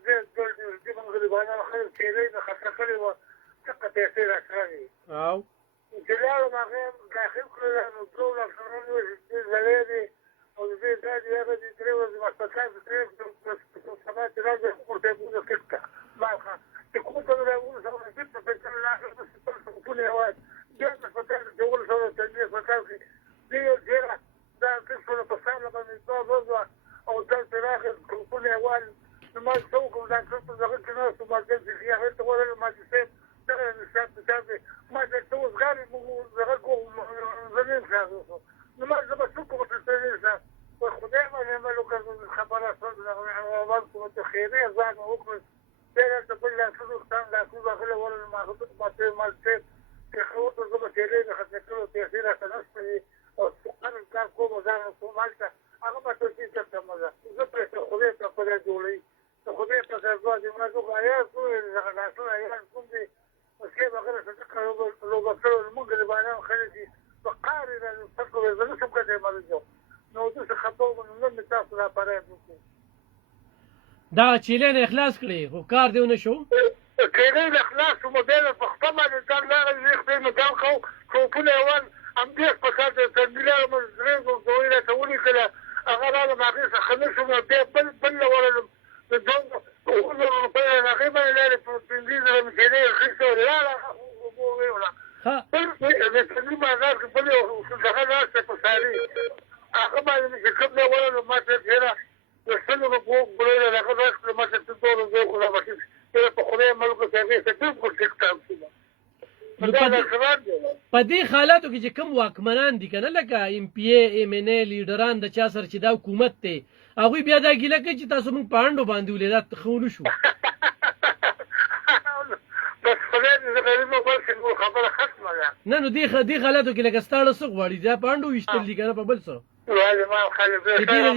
دې موږ د باندې خیر کېلې نه خطر کړی و څه پیسې راکړي او چې لاړو هغه داخل کړل نو ټول افسران دې زلېدي او دې دا دې هغه دې درو د مستقال دې په سبا چې راځي ورته موږ کېټه ماخه ته کوم څه راوړل سره دې په څه لا په ټول یواد دې په څه څه ول سره څنګه فساد دې ډیره دا څه په ساده باندې دا او دا راغی په یواد نو ما څو کوم دا څه څه کې نو څه ما دې چې هغه ته ورل ما چې څه څه ما څه څه غالي مو زغه کوم زمين خاصو نو ما زه به څه کوم څه څه په خدای باندې ما لو کړم خبره سره او کوم ته خیره ځان وکړ دا ته بل لا څه څنګه لا څه غله ورل ما خو ما څه خو ته زه به تیرې نه خاطر کړو ته خیره سره او څنګه کار کوم ځان په مالته هغه په څه څه ته مزه زه پر څه خو دې ته په دې جوړې ته خو دې په څه ځوځي ما کوم آیا څو نه کوم دې وسکه بغیر څه کارو لو بکرو موږ د باندې خلک خبره ده دا چیلې نه اخلاص کړي خو کار دیو نه شو کېدای د اخلاص په بیا په خپل باندې ځان لاره یې خپل مدام خو په لور ام دې په کار د تنبیله مزرې او دوی له تولي کړه هغه راځي ما کې خلک شو بیا بل ورل د دوه او په هغه باندې لري په دې زره مې نه خسته لا ولا ها په دې په بازار کې په یو څه راځي په ساري هغه باندې چې کوم نه ورل ما ته ډیره د څلور په بوله له هغه څخه ما ته څه ډول زه خو لا ماشي په خدای ملک ته څه څه په ټیکټاک کې په دې حالاتو کې چې کوم واکمنان دي کنه لکه ام پی ای ام ان ای لیډران د چا سره چې دا حکومت ته هغه بیا دا ګیله کوي چې تاسو موږ پاندو باندې ولیدات خونو شو بس خدای دې غریب مو ورسې خبره ختمه ده نه نو دې حالاتو کې لکه ستاړه څه غواړي دا پاندو وشتل دي کنه په بل څه وای ما خالد دې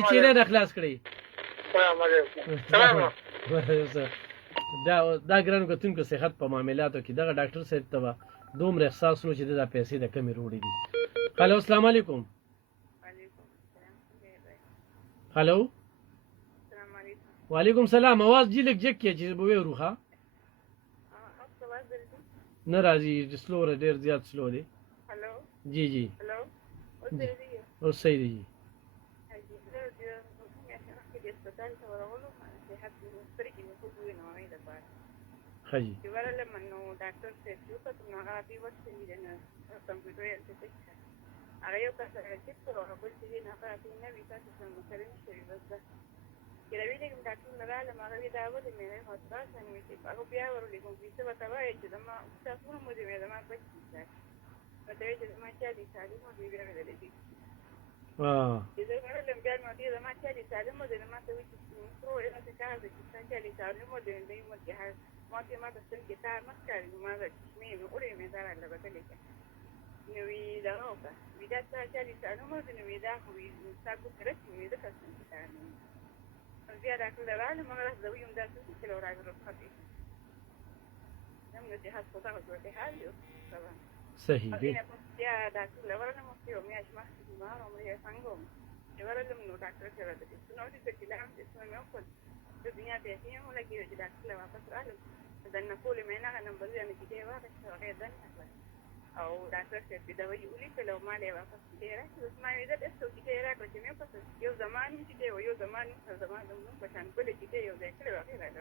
چې نه خلاص کړی السلام علیکم سلام دا ګرانو کتونکو صحت په معاملاتو کې دغه ډاکټر صاحب ته دومره احساس نو چې دا پیسې د کمی وروړي دي هلو السلام علیکم هلو وعلیکم السلام आवाज جی لګ جک کې چې به وروخه نه راځي سلو ډیر زیات سلو دی هلو جی جی هلو او صحیح دی हाँ जी डॉक्टर से कंप्यूटर अगर Kirabilig yung dating narala, makakitawa din may hospital, may ako piyawa rin kung bisa batawa, dama sa puno mo din may dama pagkita. Patay dama chali sali mo din may dali. Ito nga lang biyan mo din dama chali sali mo din dama sa wiki pro ina sa casa kita chali sali mo din din mo kaya mo din mo sa kita mas kali mo sa may uri may dara la batali ka. Ni da oka. Vida sa chali sali mo din vida ko sa ko kres ni da kasi kita. زيادة كل رأي ما راح زوي يوم ده كل رأي بروح خفيف. نمنا جهاز صداقة وتحاليو طبعا. صحيح. أنا زيادة كل رأي أنا مستوى مياش ما ما عمري سانغوم. جوار لهم نو دكتور كذا ده. سنوات الكلام اسمه ميوكل. الدنيا بيتين ولا كيو جدا كل ما فصل علم. إذا نقول منا أنا بقول أنا كده واقع شغال ده أو دكتور كده ويقولي فلو ما له واقع كده بس ما يقدر يسوي كده كده كم بس يو زمان كده ويو زمان عشان كل كده يو ذاك كده واقع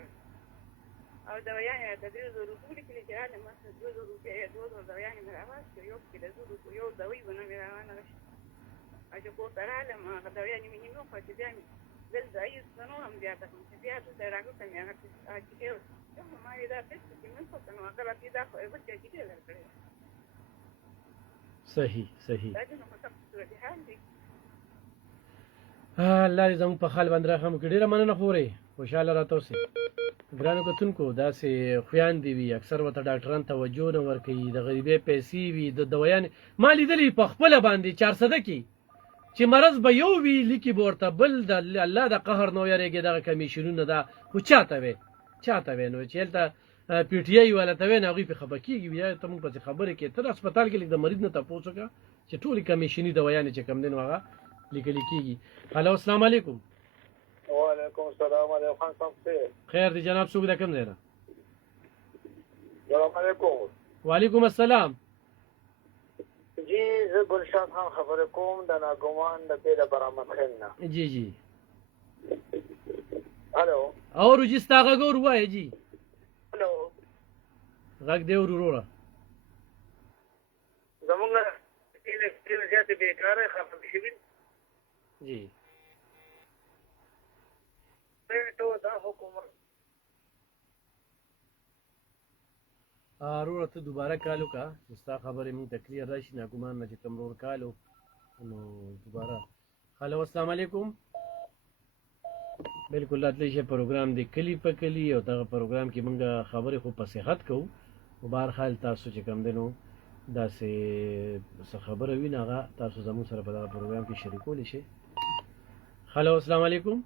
أو ده يعني تدريس الرسول كده جال ما تدريس الرسول ده يعني من الأول يو كده يو ذوي بنا أنا أشوفه ترى لما ده يعني من يوم فكده يعني زل أي سنة هم زيادة هم زيادة ده راجل كان يعني كده ما يقدر بس كمان فكنا وقلا كده بس كده لا كده صحیح صحیح الله دې زموږ په حال باندې راخم کې ډیره مننه خوري خوشاله راته اوسې ګرانو کتونکو داسې خویاندې وي اکثر ورته ډاکټران توجه نه ورکوي د غریبۍ پیسې وي د دوایانې ما لیدلي په خپله باندې 400 کې چې مرض به یو وي لیکي به ورته بل د الله د قهر نه ویرېږي دغه کمیشنونه ده خو چاته وی نو چې هلته پی ټی آی والا ته وین هغوی پې خفه کېږي بیا ته مونږ پسې خبرې کې تر هسپتال کې لږ د مریض نه تپوس وکړه چې ټولې کمیشني دوایانې چې کوم دی نو هغه لیکلي کېږي هلو السلام علیکم وعلیکم السلام علیکم خان صاحب خیر دی جناب څوک ده کوم ځای نه السلام علیکم وعلیکم السلام جی زه ګلشاد خان خبرې کوم د ناګومان د پیله برآمد خیل نه جی جی هلو اور جی ستا غږ اور ووایه جی هلو غږ دی ور وروړه زمونږ ډېر زیاتې بېکاره خفه شوي جی ټول دا حکومت وروړه ته دوباره کال وکړه چې ستا خبرې مونږ ته کلیر راشي ناګومان نه چې کوم ورور کال و نو دوباره هلو السلام علیکم بالکل راتلی شي پروګرام دی کلی په کلی او دغه پروګرام کې مونږ خبرې خو په صحت کوو خو بهرحال تاسو چې کوم دی نو داسې څه خبره وي نو هغه تاسو زموږ سره په دغه پروګرام کې شریکولی شئ هلو السلام علیکم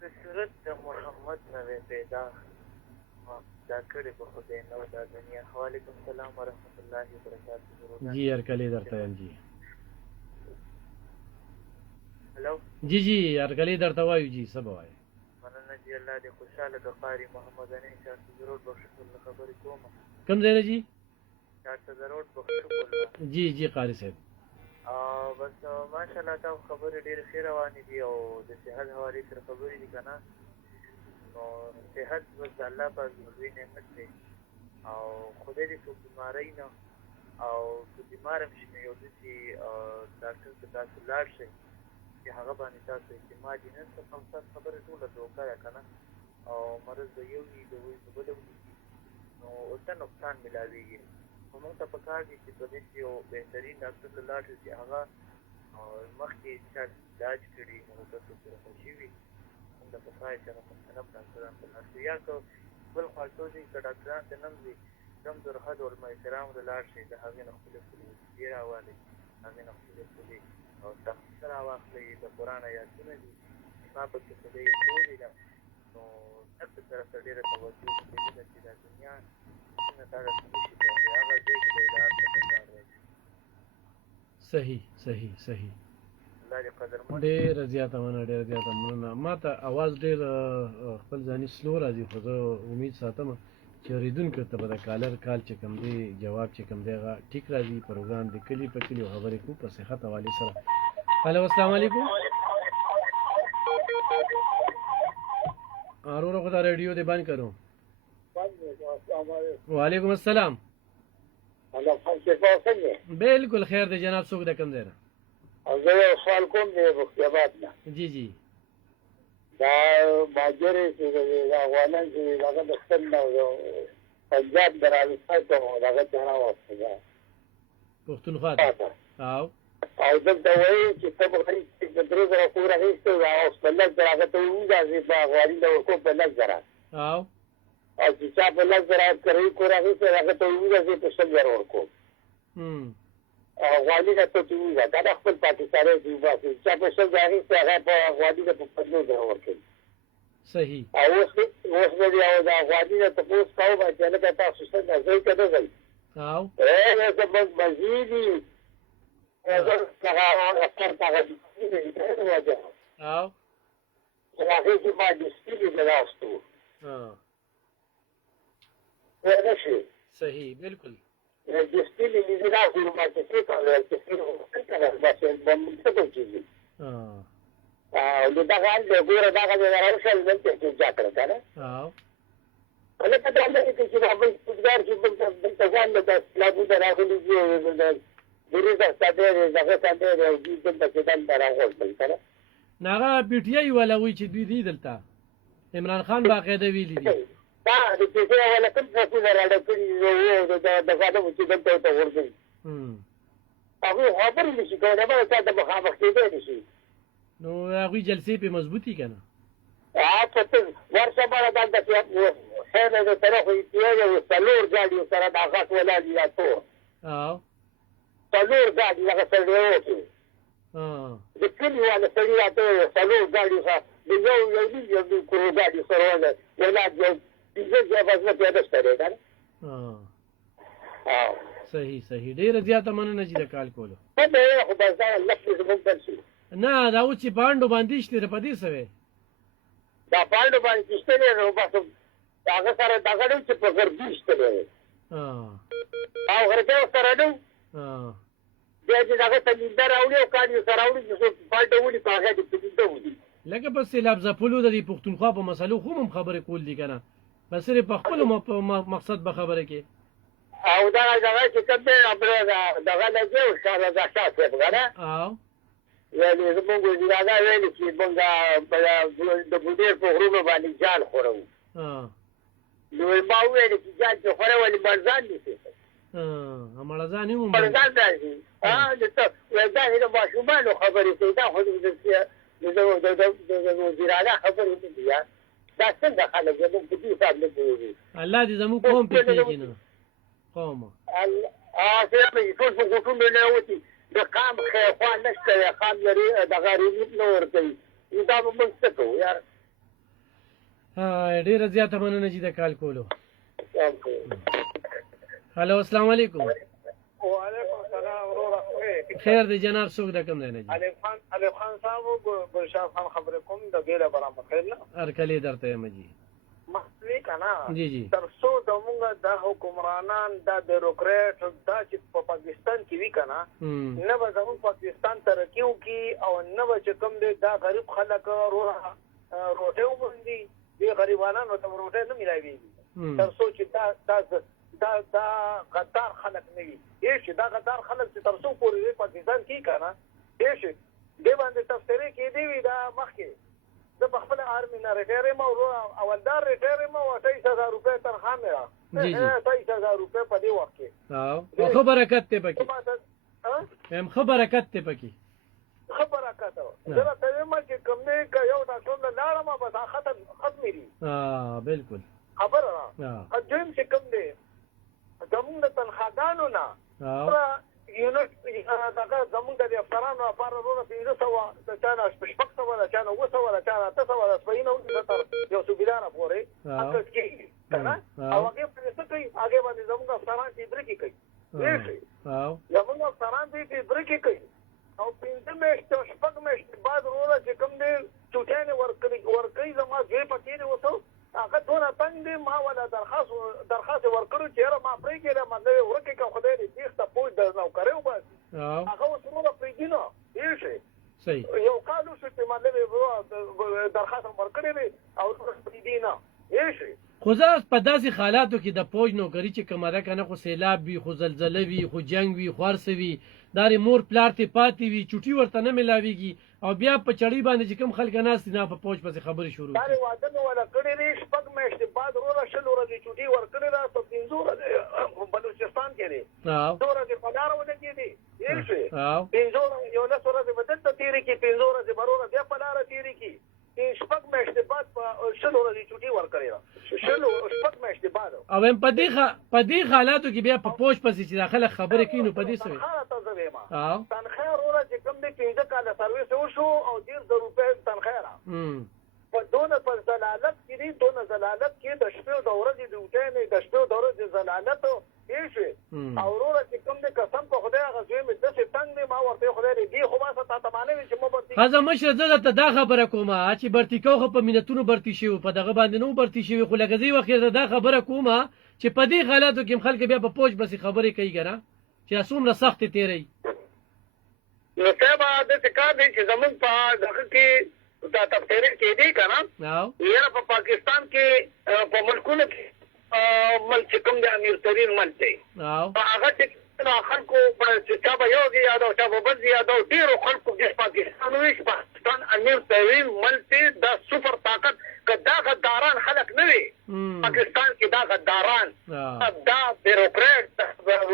د صورت د محمد نه پیدا دا کړې په خدای نو دا دنیا وعلیکم السلام ورحمت الله وبرکاته جی هر کلی درته یم جی هلو جی جی ارګلې درته وایو جی څه به وایې مننه چې الله دې خوشحاله د قاري محمد امین شاه ضرور بخښل خبرې کوم کوم ځای نه جی شاه ضرور بخښل جی جی قاری صاحب بس ماشاءالله تا خبرې ډېرې ښې روانې دي او د صحت حوالې سره خبرې دي که نه نو صحت بس د الله پاک لوی نعمت دی او خدای دې څوک بیمارۍ نه او که بیمار هم شي نو یو داسې ډاکټر ته تاسو لاړ شئ چې هغه باندې تاسو اعتماد یې نن څه ستاسو خبره ټوله دوکه ده که نه او مرض به یو وي د بله ونیسي نو ورته نقصان ملاوېږي خو موږ ته پکار دي چې په دې کې یو بهترین ډاکټر ته لاړ شو چې هغه مخکې چا علاج کړي نو تاسو سره خوشي وي موږ ته پکار چې هغه مختلف ډاکټران ته لاړ شو یا که بل خواړتو دي که ډاکټران ته نه ځي کم درحد علما کرامو ته لاړ شي د هغې نه خپلې خپلې وسیلې راوالئ هغې نه خپلې خپلې او تخصیص راواخلئ د قرآن ایتونه دي ما پکې خدای ښودې ده نو هر څه طرف ته ډېره توجه کوي ده چې دا دنیا څنګه تا درته نشي کولی هغه ځای کې به یې لار ته پکار دی صحیح صحیح صحیح الله دې قدرمن ډېره زیاته مننه ما ته اواز ډېر خپل ځاني سلو راځي خو زه امید ساتم چې اورېدونکو ته به د کالر کال چې کوم دی جواب چې کوم دی هغه ټیک راځي پروګرام د کلي په کلي خبرې کوو په صحت حوالې سره هلو السلام علیکم ارورو خو دا ریډیو دې بند کرو وعلیکم السلام بالکل خیر دی جناب څوک د کوم ځای نه زه یو سوال کوم د بختیاباد نه جی جی دا ماجرې چې د افغانان چې هغه د ستن نه پنجاب د راوستای ته هغه ته راوسته پښتونخوا ته او دلته وایي چې ته به د 3000 پور اخیستی او اوس په لږ زره هغه ته ووځي په غواري د ورکو په لږ زره او چې چا په لږ زره کرایي کور اخیستی هغه ته ووځي په 100 زره ورکو غوالي نه ته ووځه دا د خپل پاکستاني دی باسي چا په 100 زره اخیستی هغه په غوالي نه په 50 زره ورکوي صحیح او اوس به بیا دا غوالي نه تپوس کوم چې لکه تاسو څنګه ځئ که نه ځئ او زموږ مزیدي او هغې چې ما دستي د راستو نشي صحیح بالکل دستي مې د راستو ما چې څه کولی چې څه بس څه کېږي او د دغه حال دی ګوره دغه دی راوشل دلته کې جا کړه که نه هلکه دا نه دی چې دا بل پوزګار چې دلته ځان د لابوده راغلي دي دغه څنګه دی دلته کې دلته راغورځول که نه هغه پی ټي آی والا وایي چې دوی دي دلته عمران خان باقاعده ویلي دي دا د پی ټي آی والا کوم څوکونه راډه کړي دغه ده چې دلته ورته غورځوي هغوی خبرې نه شي کولی بله چا ته مخامخ کېدی نه شي نو هغوی جلسې پې مضبوطي که نه ورشه بله دلته چې خیره د طرف اتیای او 4 ګاډي سره دا غټ ولاړ دي دا ټول 4 ګاډي هغه سړی وکړي د کلي والا سړي راته 4 ګاډي سره د یو کورو ګاډي سره ولاړ یو 15 ځایه پیاده شته دی که نه صحیح صحیح ډېره زیاته مننه چې د کال کولو خو بس دا لکې زموږ بل شي نه دا اوس چې پانډو باندې شته د په دې څه وی دا پانډو باندې شته دی نو بس هغه سره دغه دی چې په غربي شته دی او غربي سره دی بیا چې دغه ته لیده راوړي او کار یې سره راوړي چې څوک پانډه ولي په هغه کې په لیده ولي لکه په سیلاب ځپلو د دې پښتونخوا په مسلو خو هم خبرې کول دي که نه په صرف په خپلو مقصد به خبرې کې او دغه چې کوم دی دغه لګي او شاه صاحب که نه یعنې زمونږ وزیراګا ویلي چې مونږ د بودیر په غرونو باندې جال خورو نو ما وویلې چې جال چې خوره ولې مړزان نیسي مړزان یې مړزان راځي داسې د ماشومانو خبرې کوي دا خو د وزیراګا خبرې نه دي دا څنګه خلک زموږ په دې حساب نه پوهېږي الله دې زموږ قوم پې کېږي نه قوم ټول په غوټونو نه وتي د قام خیخوا نشته دی قام لري دغه ریلیف نه ورکوي نو دا به موږ څه کوو یار ډېره زیاته مننه چې د کال کولو هلو السلام علیکم وعلیکم السلام وروره. خیر دی جناب څوک د کوم دی نه جی؟ علي خان صاحب ګلشاه خان خبرې کوم د بیره برابر خیر نه هرکلی درته یم جی. مسلې کنه جی جی. تر څو زمونږ د حکمرانان د بیوروکریټ دا چې په پاکستان کې وی کنه نه به زموږ پاکستان ترقی وکړي او نه به چې کوم دی دا غریب خلک روټۍ وموندي دې غریبانو ته روټۍ نه میلاویږي تر څو چې دا غدار خلک نه وي. چې دا غدار خلک چې تر څو پورې پاکستان کې کنه دې باندې تفسیري کې دی وی دا مخکې د خپل آرمي نه ریټایر یم او اولدار ریټایر یم او 28000 روپۍ تنخواه مې جی جی 28000 روپۍ په دې وخت کې خو برکت ته پکې هم خو برکت ته پکې خبره کاته زه ته یم چې کوم نه ک یو ډاکټر نه لاړم بس ختم میری بالکل خبره اځم چې کوم دی زمونږ د تنخواګانو نه دغه زمونږ د افسرانو لپاره وروره 500 د چا نه 600 د چا نه 900 د چا نه 800 د سپینو تر یو صوبیدانه پورې اکس کې کنه او هغه په څه کوي هغه باندې زمونږ افسران چې برکی کوي زمونږ افسران چې برکی کوي او 5 میاشتې شپږ میاشتې بعد وروره چې کوم دی چوټیانې ورکوي زما زوی پکې دی اوسو هغه دونه تنګ دی ما ولا درخواست ورکړو چې یاره ما پرېږدې ما نه ورکې که خدای دې بیخته پوج در نوکرۍ وباسي هغه اوس وروره پرېږدي نه پوهېږې یو کال وشو چې ما نوې درخواست ورکړی دی او پرېږدي نه پوهېږې خو زه په داسې حالاتو کې د پوج نوکري چې کومه ده که نه خو سیلاب وي خو زلزله وي خو جنګ وي خو هر څه وي دا مور پلار ته پاتې وي چوټي ورته نه میلاویږي او بیا په چړۍ باندې چې کوم خلک ناست دي نه په پوج پسې خبرې شروع دا واده مې ولا کړی دی شپږ میاشتې بعد وروره 6 ورځې چوټي ورکړې ده په 5 ورځې بلوچستان کې دی 2 ورځې په لاره ولګېدې هېر شوې 5 یو 10 ورځې به دلته تېرې کړي 5 ورځې به وروره بیا په لاره تېرې کړي شپږ میاشتې بعد په 6 ورځې چوټي ورکړې ده شپږ میاشتې بعد او هم په دې حالاتو کې بیا په پوج پسې چې داخله خبرې کوي نو په دې څه تنخواه وروره چې کوم دی 15 کاله سرویس وشو او 100 روپۍ تنخواه را په دونه په ضلالت کې دي دونه ضلالت کې د شپې د ورځې ډیوټۍ نه د شپې د ورځې ضلالت ایښې او وروره چې کوم دی قسم په خدای هغه زوی مې داسې تنګ دی ما ورته خدای دې دی خو ما څه تا معنی وي چې مو برتي ښځه مشره زه درته دا خبره کوم چې برتي کو خو په مینتونو برتي شوي په دغه باندې نو برتي شوي خو لکه ځي وخت دا خبره کوم چې په دې حالاتو کې خلک بیا په پوج بسې خبرې کوي ګره چې څومره سخت تیری نو صاحب د کار دی چې زمونږ په دغه کې دا تفسیر کې دی که نه یاره په پاکستان کې په ملکونو کې ملک چې کوم دی امیر ترین ملک دی هغه چې خلکو چا به یو دی یادو چا به بل دی یادو ډېرو خلکو چې پاکستان وي پاکستان امیر ترین ملک دی دا سوپر طاقت که دا غداران خلک نه وي پاکستان کې دا غداران دا بیوروکریټ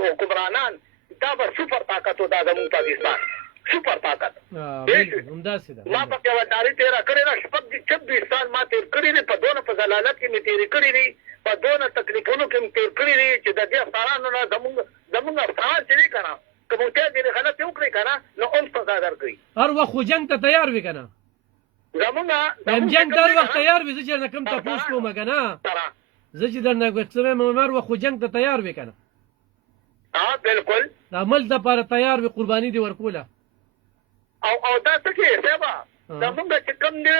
حکمرانان دا به سوپر طاقت و دا زمونږ پاکستان سوپر طاقت ما پکې وداري تیره کړې ده 26 سال ما تیر کړي دي په دونه په ضلالت کې مې تېرې کړي دي په دونه تکلیفونو کې مې تیر کړي دي چې د دې افسرانو نه زمونږ افسران چې دي که نه که مونږ ته دې غلطي وکړي که نه نو هم سزا درکوي هر وخت خو جنګ ته تیار وي که نه جنګ ته هر وخت تیار وي زه چې درنه کوم تپوس کوم که نه زه چې درنه څه وایم هر وخت خو جنګ ته تیار وي که نه بالکل د عمل دپاره تیار وي قرباني دې ورکوله او دا څه کې صاحبه زمونږ چې کوم دی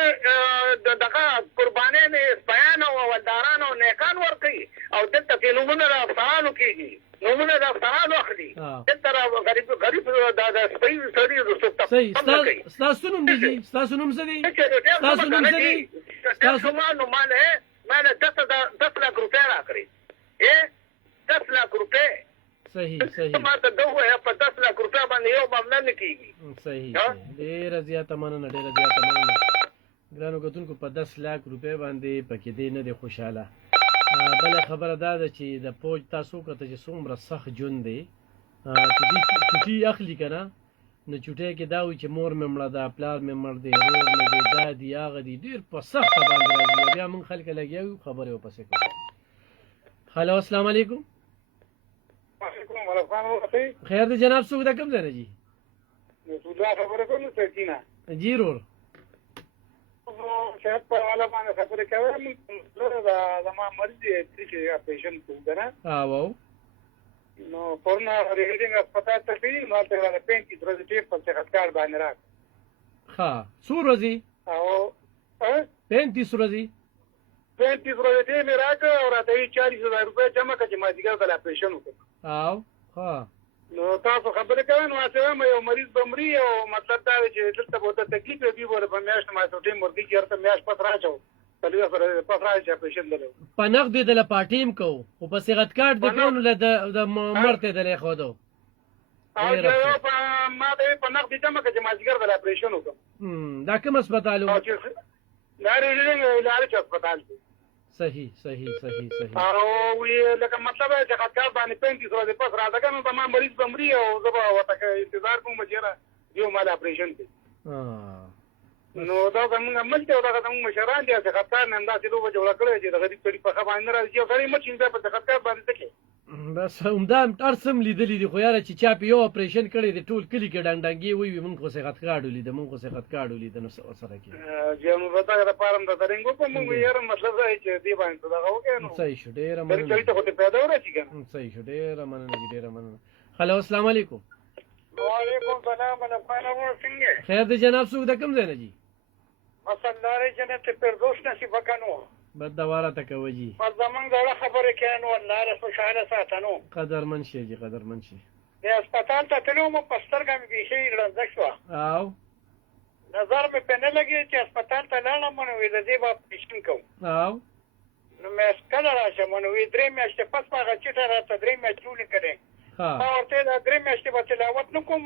دغه قربانۍ مې سپیان او اولداران او نیکان ورکوي او دلته کې نومونه د افسرانو کېږي نومونه د افسرانو اخلي دلته غریب د سپی سړي ستاسو نوم دی جي ستاسو نوم څه دی ستاسو نوم څه دی ستاسو نوم ماله 10 लाख روپۍ راکړي 10 लाख روپۍ صحیح ما ته دغه په 10 लाख روپۍ باندې یو معامله نه کېږي صحیح ډېره زیاته مننه ګرانو کتونکو په 10 लाख روپۍ باندې پکې دی نه دی خوشحاله بله خبره دا ده چې د پوج تاسو کته چې څومره سخت ژوند دی چې دوی چوټي اخلي که نه نو چوټۍ کې دا وي چې مور مې مړه ده پلار مې مړ دی رور مې دی دا دي هغه دي ډېر په سخته باندې راځي بیا موږ خلک لګیا یو خبرې ورپسې کوو هلو السلام علیکم خیر دی جناب څوک دا کوم ځای نه جي جی رور صحت پر والا باندې خبرې کوم زما مرض دی چې اپریشن کوم کنه او نو پرونه ریډینګ هسپتال ته تللي نو هلته راته 35 ورځې ټیپ په صحت کارت باندې راکړه. ښه څو ورځې؟ او 35 ورځې 35 ورځې ټیپ مې راکړه او راته یې 40,000 روپۍ جمع کړه چې مازدیګر ته اپریشن وکړم. او ښه نو تاسو خبرې کوئ نو هسې وایم یو مریض به مري او مطلب دا دی چې دلته به ورته تکلیف وي دوی به په میاشت ماته ټیم ورکړي چې هلته میاشت پس راچو څلوېښت ورځې پس راځي چې اپریشن لري. په نقد یې دله پاټیم کوو خو په صحت کارت د کوو نو د مړ ته دله ښودو او ما ته یې په نقد جمع کړه چې مازدیګر ته اپریشن وکړم. دا کوم هسپتال و؟ دا ریډینګ لارج هسپتال دی. صحیح صحیح صحیح صحیح. او وی لکه مطلب چې خاطر باندې 35 ورځې پس راځه کنه ته ما مریض بمري او زه به ورته انتظار کوم چې را یو مال اپریشن دی. نو دا زمونږ ملته او دا زمونږ مشران دي چې خاطر نن دا چې دوه جوړ کړی چې د غریب سړي په خبره نه راځي او سړي مچین ده په خاطر باندې تکي بس همدا ترسم لیدلې دي خو یاره چې چا په یو اپریشن کړی دی ټول کلی کې ډنګډنګي وي مونږ خو صحت کارت ولید مونږ خو صحت کارت ولید نو سره کې جنو وتا د پارم د درنګو په مونږ یې مطلب دی چې دی باندې دا وکړو. صحیح شو ډیر مننه. چې ته خو ته پیدا ورسې کنه. صحیح شو ډیر مننه ډیر مننه. هلو السلام علیکم. وعلیکم السلام ورحمۃ الله څنګه خیر دی جناب څوک د کوم ځای نه جی؟ مسلاره جنت فردوس نصیب وکنو بد دواره تکوي جی په زمنګ دا خبره کینو الله رسول خوشاله ساتنو قدرمن شي جی قدرمن شي. د هسپتال ته تلو مو پسترګم به شي رنځ شو او نظر مې په نه لګي چې هسپتال ته لاړم نو وې د دې په اپریشن کوم. او نو مې سکله راشم نو وې درې میاشتې پس ما غچې ته راته درې میاشتې ولې کړې. ها ورته دا درې میاشتې به تلاوت نه کوم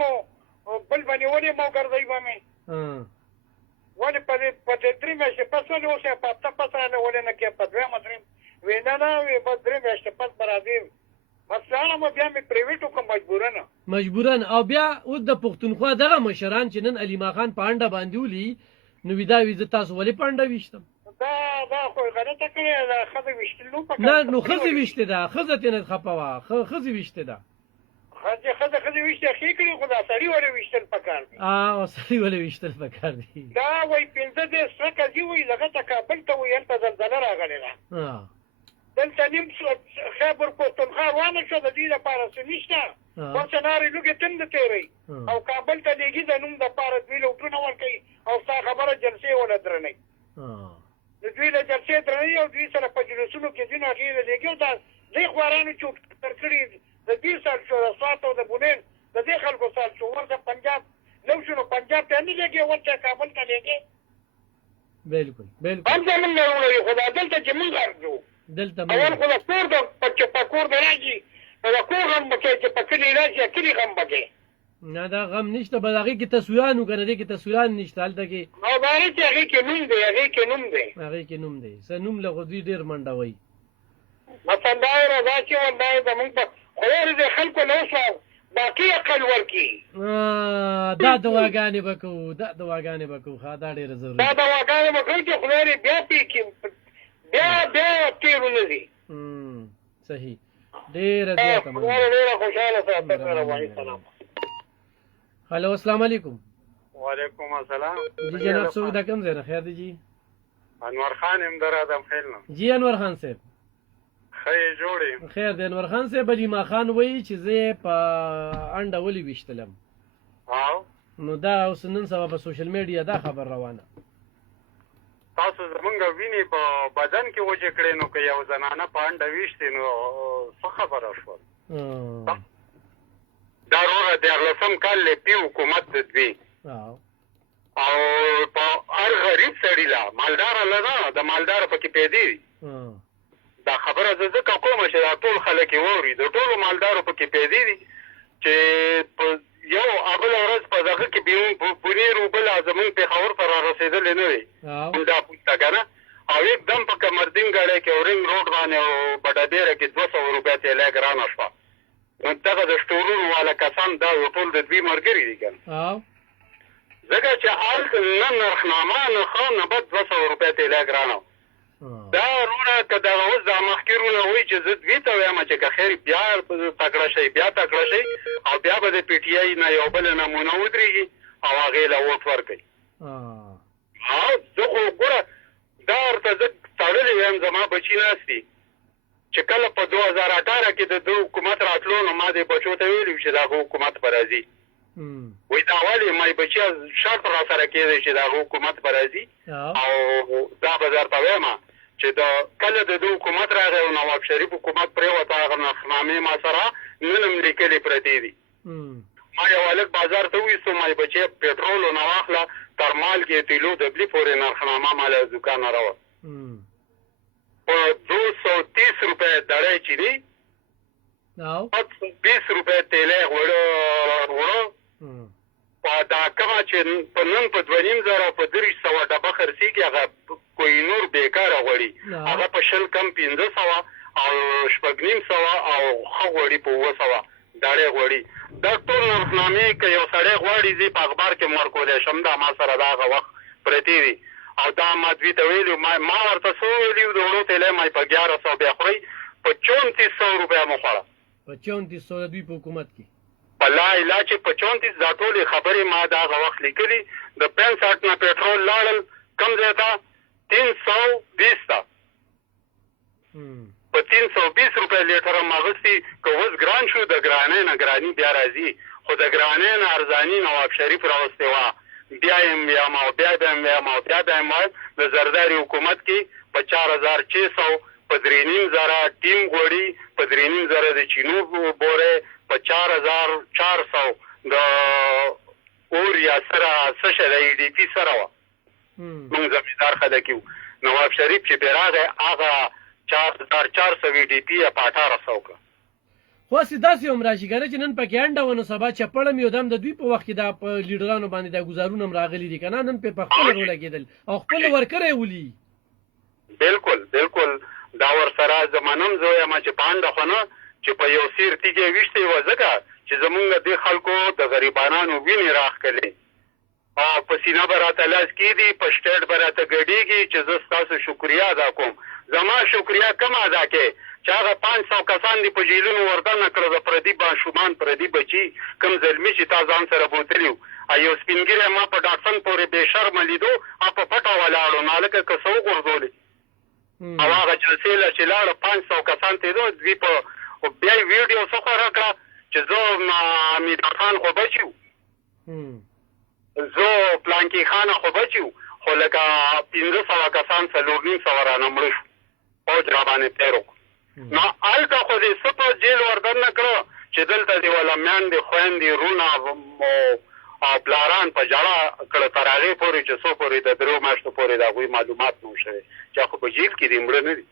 بل باندې ولې مو ګرځي به مې ولې په دې درې میاشتې پس ولې اوسه په هفته پس راله ولې نه کې په دویمه درې وې نه وې بس درې میاشتې پس به راځي بس راله مو بیا مې پرایویټ وکړم مجبورن او بیا اوس د پښتونخوا دغه مشران چې نن علی ما خان پانډه باندې ولي نو ودا وی تاسو ولې پانډه وشتم دا خو غلطه کړې ده خزه وشتلو په نه نو خزه وشته ده خزه تنه خپوا خزه وشته ده خزه وشته خې کړې خدا سړی ولې وشتل پکار دي سړی ولې وشتل پکار دي دا وای 15 د سکه دی وی لغه ته کابل ته وی انت زلزلہ راغلی ده دلته نیم خبر پښتونخوا روانه شو د دې لپاره څه نشته ورڅناري لوګي تند تیری او کابل ته دیږي د نوم د لپاره دوی لوټونه ورکي او تا خبره جلسه ولا درنې د دوی له جلسه درنې او دوی سره په جلسونو کې دین هغه دیږي دا دې خوارانو چوپ تر کړی د دې سال شو ساتو د بولین د دې خلکو سال شو ورته پنجاب نو شنو پنجاب ته نه لګي ورته کابل ته لګي بالکل هم زمونږ نه وړي خدای دلته چې مونږ راځو دلته اول خو د کور د پکور د راځي دا کور هم بکې چې پکې راځي کلی هم بکې نه دا غم نشته بلغه کې تصویرانو کنه دې کې تصویران نشته هلته کې او باندې چې هغه کې نوم دی هغه کې نوم دی څه نوم له غوډي ډیر منډه وای مثلا دا راځي ولای زمونږ په خور دې خلکو نو شو باقي عقل ورکی دا دواګانې بکو خا دا ډیر ضروري دا دواګانې بکو چې خوري بیا پی بیا تیرو نه دي صحیح ډیر زیاته ډیر خوشاله سلام هلو السلام علیکم وعلیکم السلام جی جناب څوک دا کوم ځای نه خیر دی جی انور خان امدار ادم خیل نو جی انور خان صاحب خیر جوړې خیر دی انور خان صاحب علی ما خان وایي چې زه په انډه ولې وشتلم نو دا اوس نن سبا په سوشل میډیا دا خبر روانه تاسو زمونږ ویني په بدن کې وجه کړې نو که یو زنانه په انډه ویشتې نو څه خبره شول دا روغه د 18 کال له پی حکومت د دوی او په هر غریب سړي لا مالدار نه د مالدار پکې پیدا دا خبره زه ځکه کوم چې دا ټول خلک ووري د ټولو مالدارو پکې پیدا دي چې یو اول ورځ په دغه کې بیون پونیر او بل زمون په خبر پر رسیدل نه وي دا پوښتنه کنه او एकदम په کمردین غړې کې اورنګ روډ باندې او بډادیره کې 200 روپیا ته لګرانه شو نو دغه د شتورونو والا کسان دا ټول د دوی مرګري دي کنه ځکه چې آل نن نرخنامه نه خو نه بد 200 روپیا ته لګرانه دا روړه کدا اوس د مخکرونه وای چې زه دوی ته وایم چې که خیر بیا تکړه شي او بیا به د پی ټی آی نه یو بل نمونه ودرېږي او هغې له ووټ ورکوي زه خو ګوره دا ورته زه تړلی یم زما بچي ناست دي چې کله په 2018 کې د حکومت راتلو نو ما دې بچو ته ویلي چې دا حکومت به راځي وایي دا ولې ما بچیا شرط را سره کېدی چې دا حکومت به راځي او دا به درته وایم چې دا کله د حکومت راغی او نواب شریف حکومت پرېوته هغه نرخنامې ما سره نن هم لیکلې پرتې دي ما یو هلک بازار ته وایستو ما بچی پټرول ونه واخله تر مالګې تیلو دبلي پورې نرخنامه ما له دوکانه راوه په 230 روپۍ دړی چې دی 20 روپۍ تیلی وړه دا کومه چې په نن په 2,500 په 300 ډبه خرڅېږي هغه کوهینور بیکاره غوړي هغه په 10 کم 1500 او 9,500 او ښه غوړي په 200 دړی غوړي دا ټول نرخنامې که یو سړی غواړي زه په اخبار کې ورکولی شم دا ما سره د هغه وخت پرتې دي او دا ما دوی ته ویلي ما ورته څه ویلي د وړو تیلی ما په 1100 بیا خورئ په 3400 روپۍ مو خوړه په 3400 د دوی په حکومت کې په لا علا چې په 34 دا ټولې خبرې ما د هغه وخت لیکلي د 65 نه پټرول لاړل کم ځای ته 320 ته په 320 روپۍ لیټر هم اخېستي که اوس ګران شو د ګرانۍ نه ګراني بیا راځي خو د ګرانۍ نه ارزاني نواب شریف راوستې وه بیا یې ویم او بیا به یې ویم او بیا به یې وایم د زرداري حکومت کې په 4600 په 3,500 ټیم غوړي په 3,500 د چینو بورې په 4,400 د اور یا سره څه شی د ای ډي پي سره وه موږ زمیندار خلک یو نواب شریف چې پرې راغی هغه 4,400 ای ډي پي یا په 1800 کړه خو هسې داسې هم راشي که نه چې نن پکې انډه و نو سبا چپړم یو دم د دوی په وخت کې دا په لیډرانو باندې دا ګزارونه هم راغلي دي که نه نن پې په خپله ولګېدل او خپل ورکره یې ولي بالکل دا ورسره زمانه هم زه وایم چې په انډه خو نه چې په یو سیر تیږې ویشتې وه ځکه چې زمونږ دې خلکو د غریبانانو وینې راښکلې او په سینه به راته لاس کېږي په سټیټ به راته ګډېږي چې زه ستاسو شکریه ادا کوم زما شکریه کم ادا کې چې هغه 500 کسان دي په جیلونو وردنه کړه د پردي ماشومان پردي بچي کوم زلمي چې تا ځان سره بوتلي وو یو سپین ږیری ما په ډاکټن پورې بې شرمه لیدو په پټه ولاړو نو هلکه که څه وغورځولې او هغه جلسې له چې لاړه 500 کسان تېدو دوی په بیا یې ویډیو څه خوره کړه چې زه حمیدر خان خو بچ یو زه پلانکي خانه خو بچ یو خو لکه 1500 کسان 4,500 رانه مړه شو فوج را باندې تېر وکړو نو هلته خو دې څه په جیل وردننه کړه چې دلته دې ولا میندې خویندې رونه او پلاران په ژړا کړه تر هغې پورې چې څو پورې د 3 میاشتو پورې د هغوی معلومات نه شوی چې خو په جیل کې دې مړه نه دي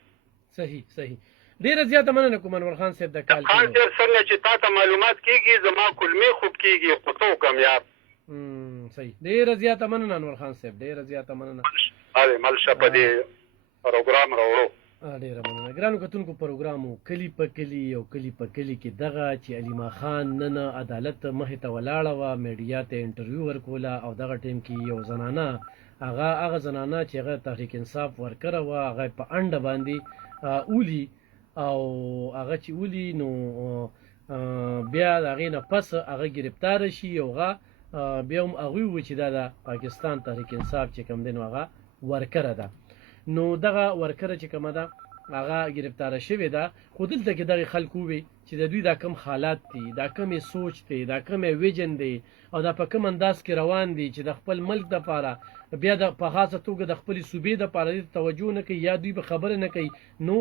صحیح ډېره زیاته مننه کوم انور خان صاحب د کال خان صاحب څنګه چې تا ته معلومات کېږي زما کلمې خوب کېږي خو ته وکړم یار صحیح ډېره زیاته مننه انور خان صاحب ډېره زیاته مننه ملشه په دې پروګرام راوړو ډېره مننه ګرانو کتونکو پروګرام کلي په کلي او کلي په کلي کې دغه چې علیما خان نن عدالت مخې ته ولاړه وه میډیا ته انټرویو ورکوله او دغه ټیم کې یو زنانه هغه زنانه چې هغه تحریک انصاف ورکره وه هغه په انډه باندې اولی او هغه چې اولی نو بیا د هغې نه پس هغه ګرفتاره شي او هغه بیا هم هغوی ووایي چې دا د پاکستان تحریک انصاف چې کوم دی نو هغه ورکره ده نو دغه ورکره چې کومه ده هغه ګرفتاره شوې ده خو دلته کې دغې خلکو ووایي چې د دوی دا کم حالات دي دا کمې سوچ دی دا کمې ویژن دی او دا په کوم انداز کې روان دي چې د خپل ملک دپاره بیا په خاصه توګه د خپلې صوبې دپاره دې ته توجه نه کوي یا دوی به خبره نه کوي نو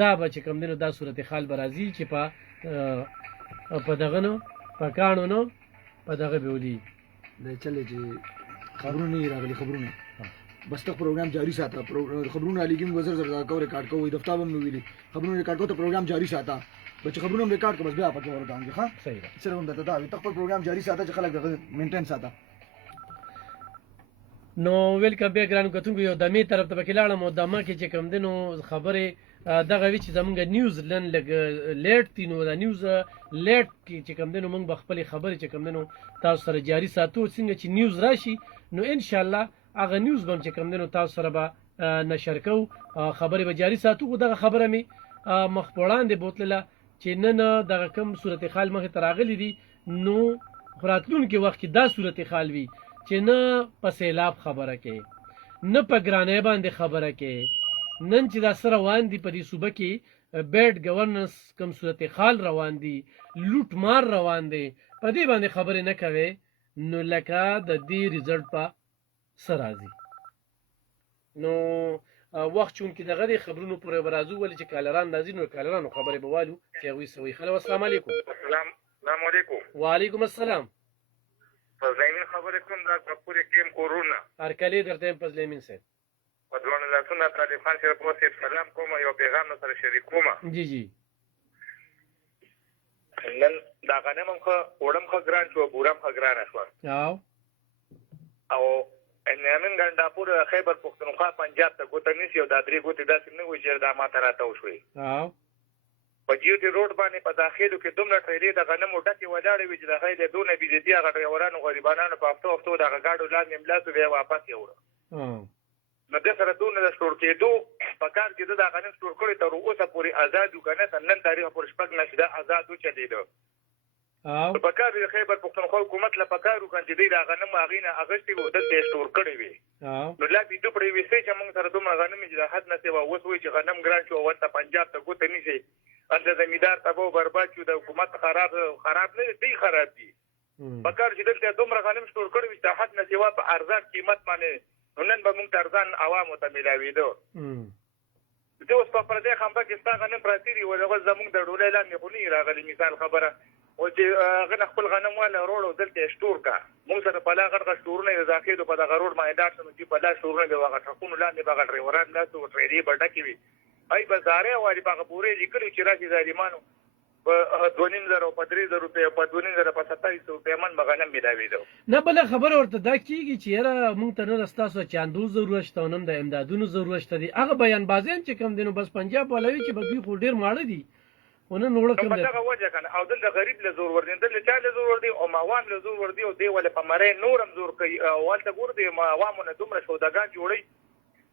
دا به چې کوم دی نو دا صورتحال به راځي چې په دغه نو په کاڼو نو په دغه به ولي چلې چې خبرونه یې راغلي خبرونه بس تک پروګرام جاری ساته خبرونه لیکم وزر زر کا ریکارډ کوو دفتر هم نو ویلي خبرونه ریکارډ کوو ته پروګرام جاری ساته بچ خبرونه هم ریکارډ کو بس بیا پکې ورته ښه صحیح ده سره هم ته دا تک پروګرام جاری ساته چې خلک دغه مینټین ساته نو ویلکم بیا ګرانو کتونکو یو دمې طرف ته پکې لاړم او دمه کې چې کوم دی نو خبرې دغه وی چې زمونږ نیوز نن لږ لیټ دي نو دا نیوز لیټ کې چې کوم دی نو موږ به خپلې خبرې چې کوم دی نو تاسو سره جاري ساتو څنګه چې نیوز راشي نو انشاءالله هغه نیوز به هم چې کوم دی نو تاسو سره به نشر کوو خبرې به جاري ساتو خو دغه خبره مې مخ په وړاندې بوتلله چې نن دغه کوم صورتحال مخې ته راغلی دي نو خو راتلونکي وخت کې دا صورتحال وي چې نه په سیلاب خبره کې نه په ګرانۍ باندې خبره کې نن چې دا سره روان دي په دې صوبه کې بیډ گورننس کم صورت حال روان دي لوټ مار روان دي په دې باندې خبرې نه کوي نو لکه د دې رزلټ په سر راځي نو وخت چون کې دغه خبرونو پورې ورازو ولې چې کالران راځي نو کالرانو خبرې بوالو چې وي سوي خلک السلام علیکم السلام علیکم وعلیکم السلام فزلین خبرې کوم دا پورې ټیم کورونا هر کله درته فزلیمین سره په دوه لاسونه طالب خان سره په سلام کوم یو پیغام سره شریکوم جی جی نن دا غنم خو وړم خو ګران شو بورم خو ګران شو او نن ګندا پور خیبر پختونخوا پنجاب ته ګوت نشي او دا درې ګوت داسې نه وي چې دا ماته راته وشوي په جیوټي روډ باندې په داخلو کې دومره ټریلې د غنمو ډکې ولاړې وي چې د هغې د دونه بېزتي هغه ډریورانو غریبانانو په هفتو دغه ګاډو لاندې ملاسو بیا واپس یې وړه نو دې سره دونه د سټور کېدو په کار کې د غنم سټور کړی تر اوسه پورې آزاد و که نه تر نن تاریخ پورې شپږ میاشتې دا آزاد وچلېده په کار د خیبر پښتونخوا حکومت له په کار وکړ چې دوی د غنم هغې نه اخیستې وو دلته یې سټور کړی وي نو لا بیدو پرې ویستې چې موږ سره دومره غنم چې د حد نه سوا اوس وایي چې غنم ګران شو او ورته پنجاب ته ګوته نیسئ هلته زمیندار تباه و برباد شو د حکومت خراب نه دي دوی خراب دي په کار چې دلته دومره غنم سټور کړی وي چې د حد نه سوا په ارزان قیمت باندې نو نن به موږ ته ارزان عوامو ته میلاوېده زه اوس په پردی خنبه کې ستا غنم پراته دي ولې اوس زموږ د ډولۍ لاندې خو نه راغلي مثال خبره او چې هغه نه خپل غنم والا روډ او دلته یې سټور کا موږ سره په لا غټ غټ سټورونه یې داخلو په دغه روډ باندې ډاټ شنو چې په لا سټورونه د هغه ټرکونو لاندې به هغه ډریوران داسې و ټرېلې به ډکې وي ای به زارې واري په هغه پورې لیکلي چې راشي ظالمانو په 2,500 او په 3,000 روپۍ په 2,500 په 2700 روپۍ من به غنم میلاوېده نه بله خبره ورته دا کېږي چې یاره موږ ته نه ستاسو چاندو ضرورت شته او نه د امدادونو ضرورت شته دي هغه بیانبازیان چې کوم دي نو بس پنجاب والا وي چې به دوی خو ډېر ماړه دي او نن وړه کوم دی دغه وجه که نه او دلته غریب له زور ور دي دلته چا له زور ور دي او ماوان له زور ور دي او دی ولې په مرۍ نور هم زور کوي او هلته ګور دی عوامو نه دومره سوداګان جوړوي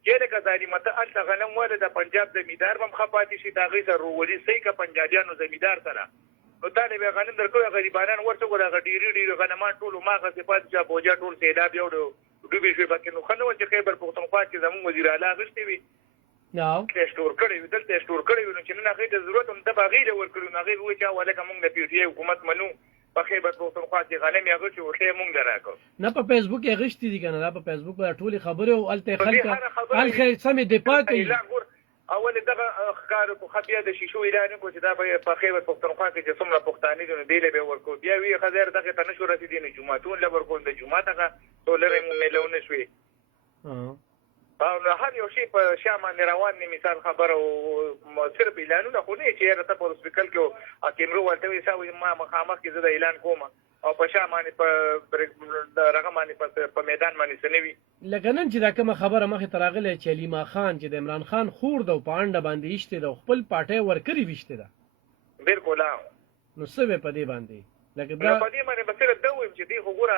چې لکه ظالمته هلته غنم واله د پنجاب زمیندار به هم ښه پاتې شي د هغې سره روولي صحیح که پنجابیانو زمیندار سره نو تا نه بیا غنم درکوي غریبانان ورته ګوره هغه ډېرې غنمان ټول هماغسې پاتې شي بوجا ټول سیلاب یو ډوبې شوې پکې نو ښه نه وه چې خیبر پښتونخوا کې زموږ وزیر اعلی اخیستې وي سټور کړی وي دلته یې سټور کړی وي نو چې نن هغې ته ضرورت هم ده به هغې له ورکړي نو هغې به وایي چې ولکه موږ د پي ټي آی حکومت منو په خیبر پښتونخوا کې غنم یې اخیستي و ښه یې موږ له راکړو نه په فیسبوک یې اخیستي دي که نه دا په فیسبوک باندې ټولې خبرې او هلته یې خلک سمې دفاع کوي اول دغه ښکار په خبیا د شیشو اعلان کو چې دا به په خیبر پښتونخوا کې چې څومره پښتانه دي نو دی له به ورکو بیا وی خزر دغه ته نشو رسیدي نه جمعهتون له ورکو د جمعه ته ټولره ملونه شوي او هر یو شی په شامل روان نه مثال خبر او صرف اعلانونه خو نه چې راته په سپیکل کې کیمرو ورته وي ساوي ما مخامخ کې زه اعلان کوم او په شامل په رقم باندې په میدان باندې سنوي لکه نن چې دا کومه خبره مخې ته راغلی چې علیما خان چې د عمران خان خور ده او په انډه باندې ایشتې ده او خپل پاټۍ ورکړې ویشتې ده بالکل نو څه به په دې باندې لکه دا په دې باندې به صرف ده ووایم چې دې خو ګوره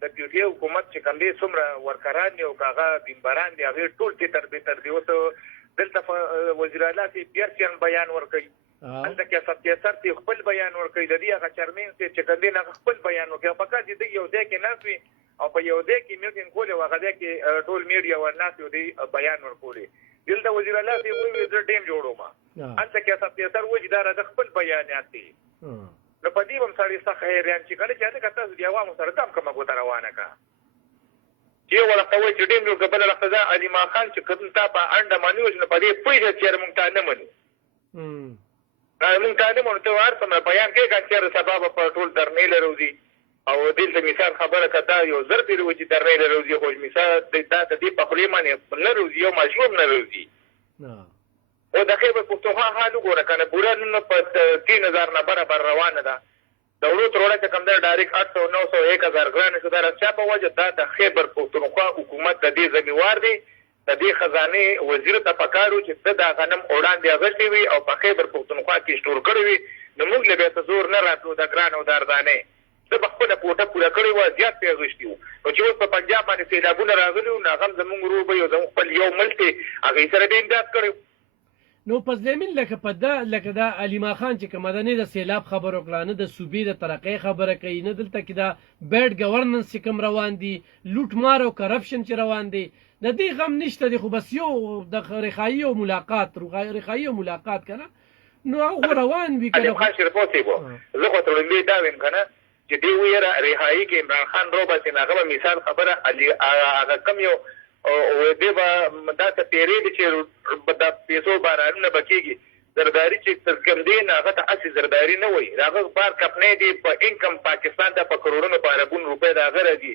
د پي ټي آی حکومت چې کوم دی څومره ورکران دي او که هغه دینبران دي هغې ټول تتر بتر دي اوس دلته وزیر اعلی صاحب پیرسیان بیان ورکوي هلته کې سر ته خپل بیان ورکوي د دې هغه چرمین صاحب چې کوم دی هغه خپل بیان ورکوي په کار چې دی یو ځای کې ناست وي او په یو ځای کې میټینګ کولی او هغه ځای کې ټول میډیا ورناست وي دی بیان ورکولی دلته وزیر اعلی صاحب وایي زه ټیم جوړوم هلته کې سر وایي دا د خپل بیانات دي نو په دې به هم سړی سخت حیران چې کله چې هلته که تاسو د عوامو سره دم کومه ګوته روانه کړه چې یو ورته وایي چې ټیم جوړ کړه بله وخته دا علیما خان چې کوم تا په انډه باندې وشي نو په دې پوهېږه چې یاره موږ تا نه منو موږ تا نه منو ته هر څومره بیان کوې که چېرې سبا به په ټول درنې له روځي او دلته مثال خبره که دا یو زر پېرې و چې درنې له روځي خو مثال دا د دې په خولې باندې نه روځي یو ماشوم نه روځي او د خیبر پښتونخوا حال وګوره که نه بوره نن په 3,000 نه برابر روانه ده د وړو تر وړه چې کوم دی ډایرکټ 800 900 1,000 ګرانې شو دا چا په وجه دا د خیبر پښتونخوا حکومت د دې ذمېوار دی د دې خزانې وزیر ته پکار و چې ده دا غنم وړاندې اخیستې وي او په خیبر پښتونخوا کې سټور کړی وي نو موږ له بیا ته زور نه راتلو د ګران او د ارزانې ده به خپله کوټه پوره کړې وه زیات پرې اخیستي وو نو چې اوس په پنجاب باندې سیلابونه راغلي وو نو هغه هم زموږ ورور به یو زموږ خپل یو ملک دی هغې سره به امداد کړی نو پزلمین لکه دا علیما خان چې کومه ده نه د سیلاب خبر وکړه نه د صوبې د ترقۍ خبره کوي نه دلته کې دا بیډ ګورننس چې کوم روان دي لوټ مار او کرپشن چې روان دي د دې غم نشته دی خو بس یو د رخایي او ملاقات کنه نو هغه روان وي کنه خان شرپوتی بو زه خو ته ویلې دا ویم کنه چې دی ویره رهایی کې عمران خان روبا چې هغه مثال خبره هغه کم یو او دی به دا ته پیری دي چې د پیسو بارانونه بکیږي زرداری چې تر کوم دی هغه ته اصلي زرداری نه وي هغه بار کپنې دی په انکم پاکستان ته په کروڑونو په اربون روپۍ دا غره دي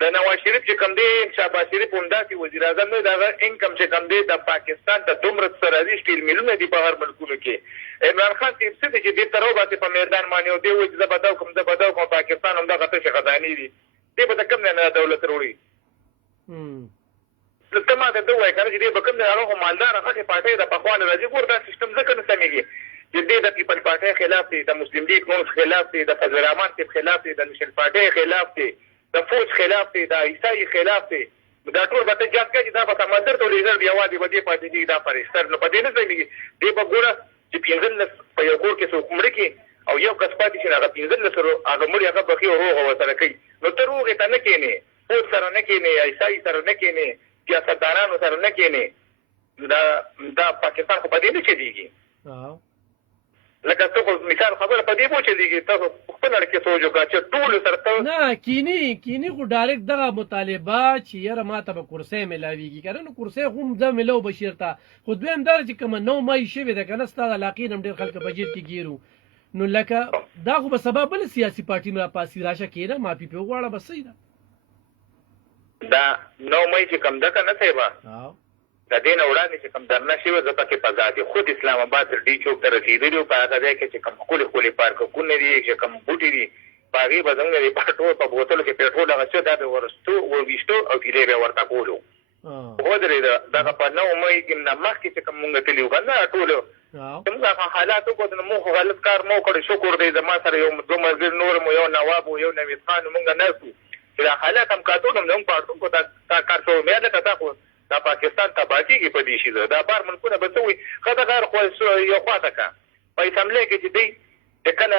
د نواز شریف چې کوم دی شهباز شریف هم داسې وزیر اعظم نه دا انکم چې کوم دی د پاکستان ته دومره سره دي شټیل میلونه دي په هر ملکونو کې عمران خان څه دي چې دې تر اوسه په میدان باندې او دی وایي چې زه بداو کوم پاکستان هم دغه څه خزاني دي دې به کوم نه دولت وروړي ته ما ته وایي کنه چې دې به کوم نه هغه مالدار هغه پارټي د پخوانه راځي ګور دا سیستم ځکه نه سمېږي چې دې د پیپل پارټي خلاف دي د مسلم لیگ نون خلاف دي د فضل الرحمن صاحب خلاف دي د نشل پارټي خلاف دي د فوج خلاف دي د عیسائی خلاف دي دا ټول به ته جات کوي دا به سمندر ته لیدل بیا وادي به دې پاتې دي دا پرېستر نو په دې نه سمېږي دې به ګوره چې 15 په یو کور کې څوک مړ کې او یو کس پاتې شي هغه 15 سره هغه مړ هغه بخي او روغ وسره کوي نو ته روغ ته نه کېنې فوج سره نه کېنې عیسائی سره نه کېنې سیاستدانانو سره نه کېنې دا پاکستان خو په دې نه چلېږي لکه ته خو مثال خبره په دې پوه چلېږي ته خپل اړکې سوچ وکړه چې ټولو سره نه کینی خو ډایرکټ دغه مطالبه چې یاره ما ته به کرسۍ میلاویږي که نه نو کرسۍ خو زه میلو بشیر ته خو دویم دا چې کومه 9 مای شوې ده که نه ستا د علاقې نه هم ډېر خلک په جیب کې ګیرو نو لکه دا خو به سبا بله سیاسي پارټي م راپاسي راشه کښېنه معافي پرې وغواړه بس صحیح ده دا 9 مای چې کوم ده که نه صاحبه د دې نه وړاندې چې کوم درنه شوې زه پکې په ذاتي خود اسلام آباد تر ډي چوک ته رسېدلي وو په هغه ځای کې چې کوم ښکلي پارکونه دي چې کوم بوټي دي په هغې به زموږ د پټرول په بوتلو کې پېټرول هغه څه دا به ورویشتو او ګیلې به ورته کولو ودرېده دغه په 9 مای کې نه مخکې چې کوم مونږ تللي وو که نه ټولو چې مونږ هغه حالات وکړو نو مونږ خو غلط کار نه وکړو شکر دی زما سره یو 2 ملګري نور مو یو نواب و یو نوید خان مونږ ناست وو چې دا حالات هم کاتو نو موږ پاړو کو دا کار شو مې ده تا خو دا پاکستان تباه کېږي په دې شي دا بار ملکونه به څه وي ښه د غیر خو یو خواته که په اسمبلی کې چې دی چې کله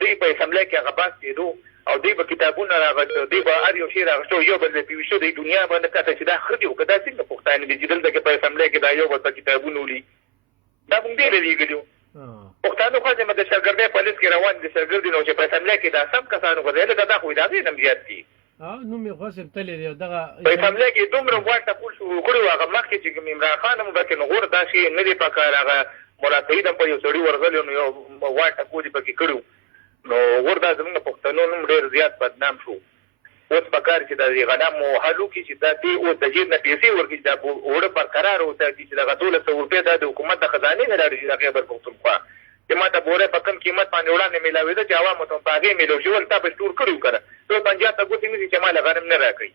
دوی په اسمبلی کې هغه بحث کېدو او دوی به کتابونه راغشتو دوی به هر یو شی راغشتو یو بل به پیوشتو د دنیا باندې کته چې دا ښه دي خو که دا څنګه پښتانه دي چې دلته کې په اسمبلی کې دا یو بل په کتابونه ولي دا موږ ډېر لېږلي وو پښتانه خو زموږ د شاګردۍ په لیست کې روان دي شاګرد نو چې په اسمبلی کې دا سم کسانو خو دی لکه دا خو د هغې نه هم زیات دي نو مې خواصب تللی دی دغه په اسمبلی کې دومره واټ ټکول شروع کړي وو هغه مخکې چې عمران خان هم بلکې نو غور دا شي نه دی په کار هغه ملا سعید هم په یو سړي ورغلی نو یو واټ ټکول یې پکې کړي نو غور دا زموږ پښتنو نوم ډېر زیات بدنام شو اوس په کار چې د غنمو حلو کې چې دا دی اوس د جیب نه پیسې ورکړي چې دا اوړه برقرار وساتي چې دغه 1200 روپۍ دا د حکومت د خزانې نه راړي د خیبر پښتونخوا چې ما ته بوره په کم قیمت باندې وړاندې میلاوېده چې عوامو ته په هغې میلو شول تا به سټور کړي که نه ټول پنجاب ته ګوتې نه دي چې ما له غنم نه راکوي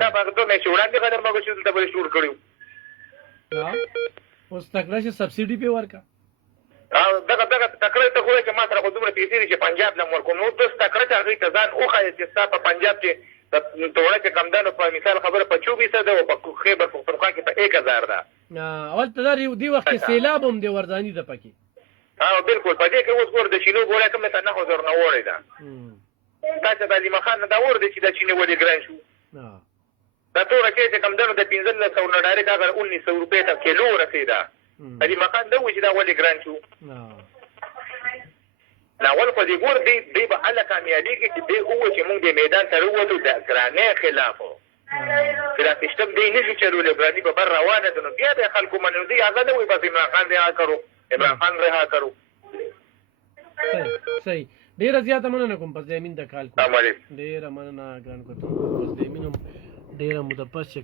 تا به هغه 2 میاشتې وړاندې غنم به شو دلته به سټور کړي اوس تکړه چې سبسیډي پې ورکړه دغه تکړه ته خو وایي چې ما سره خو دومره پیسې دي چې پنجاب له م ورکوم نو داس تکړه چې هغوی ته ځان وښایه چې ستا په پنجاب کې د توړه چې کمدانو په مثال خبره په 24 ده او په خیبر پښتونخوا کې په 1000 ده اولته دا دې وخت کې سیلاب هم دی ورداني ده پکې بالکل په دې کې اوس ګور د چینو ګوره کومه ته 9000 نه وړی ده تاسو د علیما خان نه دا ور دي چې د چینو ولې ګران شو دا توره کې چې کمدانو د 1500 نه ډایرکټ هغه 1900 روپۍ ته کیلو رسیدا علیما خان دا و چې دا ولې ګران شو اول خو دې ګور دی به هله کامیابېږي چې دی ووایي چې موږ د میدان ته راووتو د ګرانۍ خلاف چې دا سیسټم دی نه شي چلولی ګراني به بر روانه ده نو بیا د خلکو منو دی هغه نه وایي بس عمران خان رها کړو عمران خان رها کړو صحیح ډېره زیاته مننه کوم په زمین د کال کو ډېره مننه ګران کوتو په زمین هم ډېره مده پس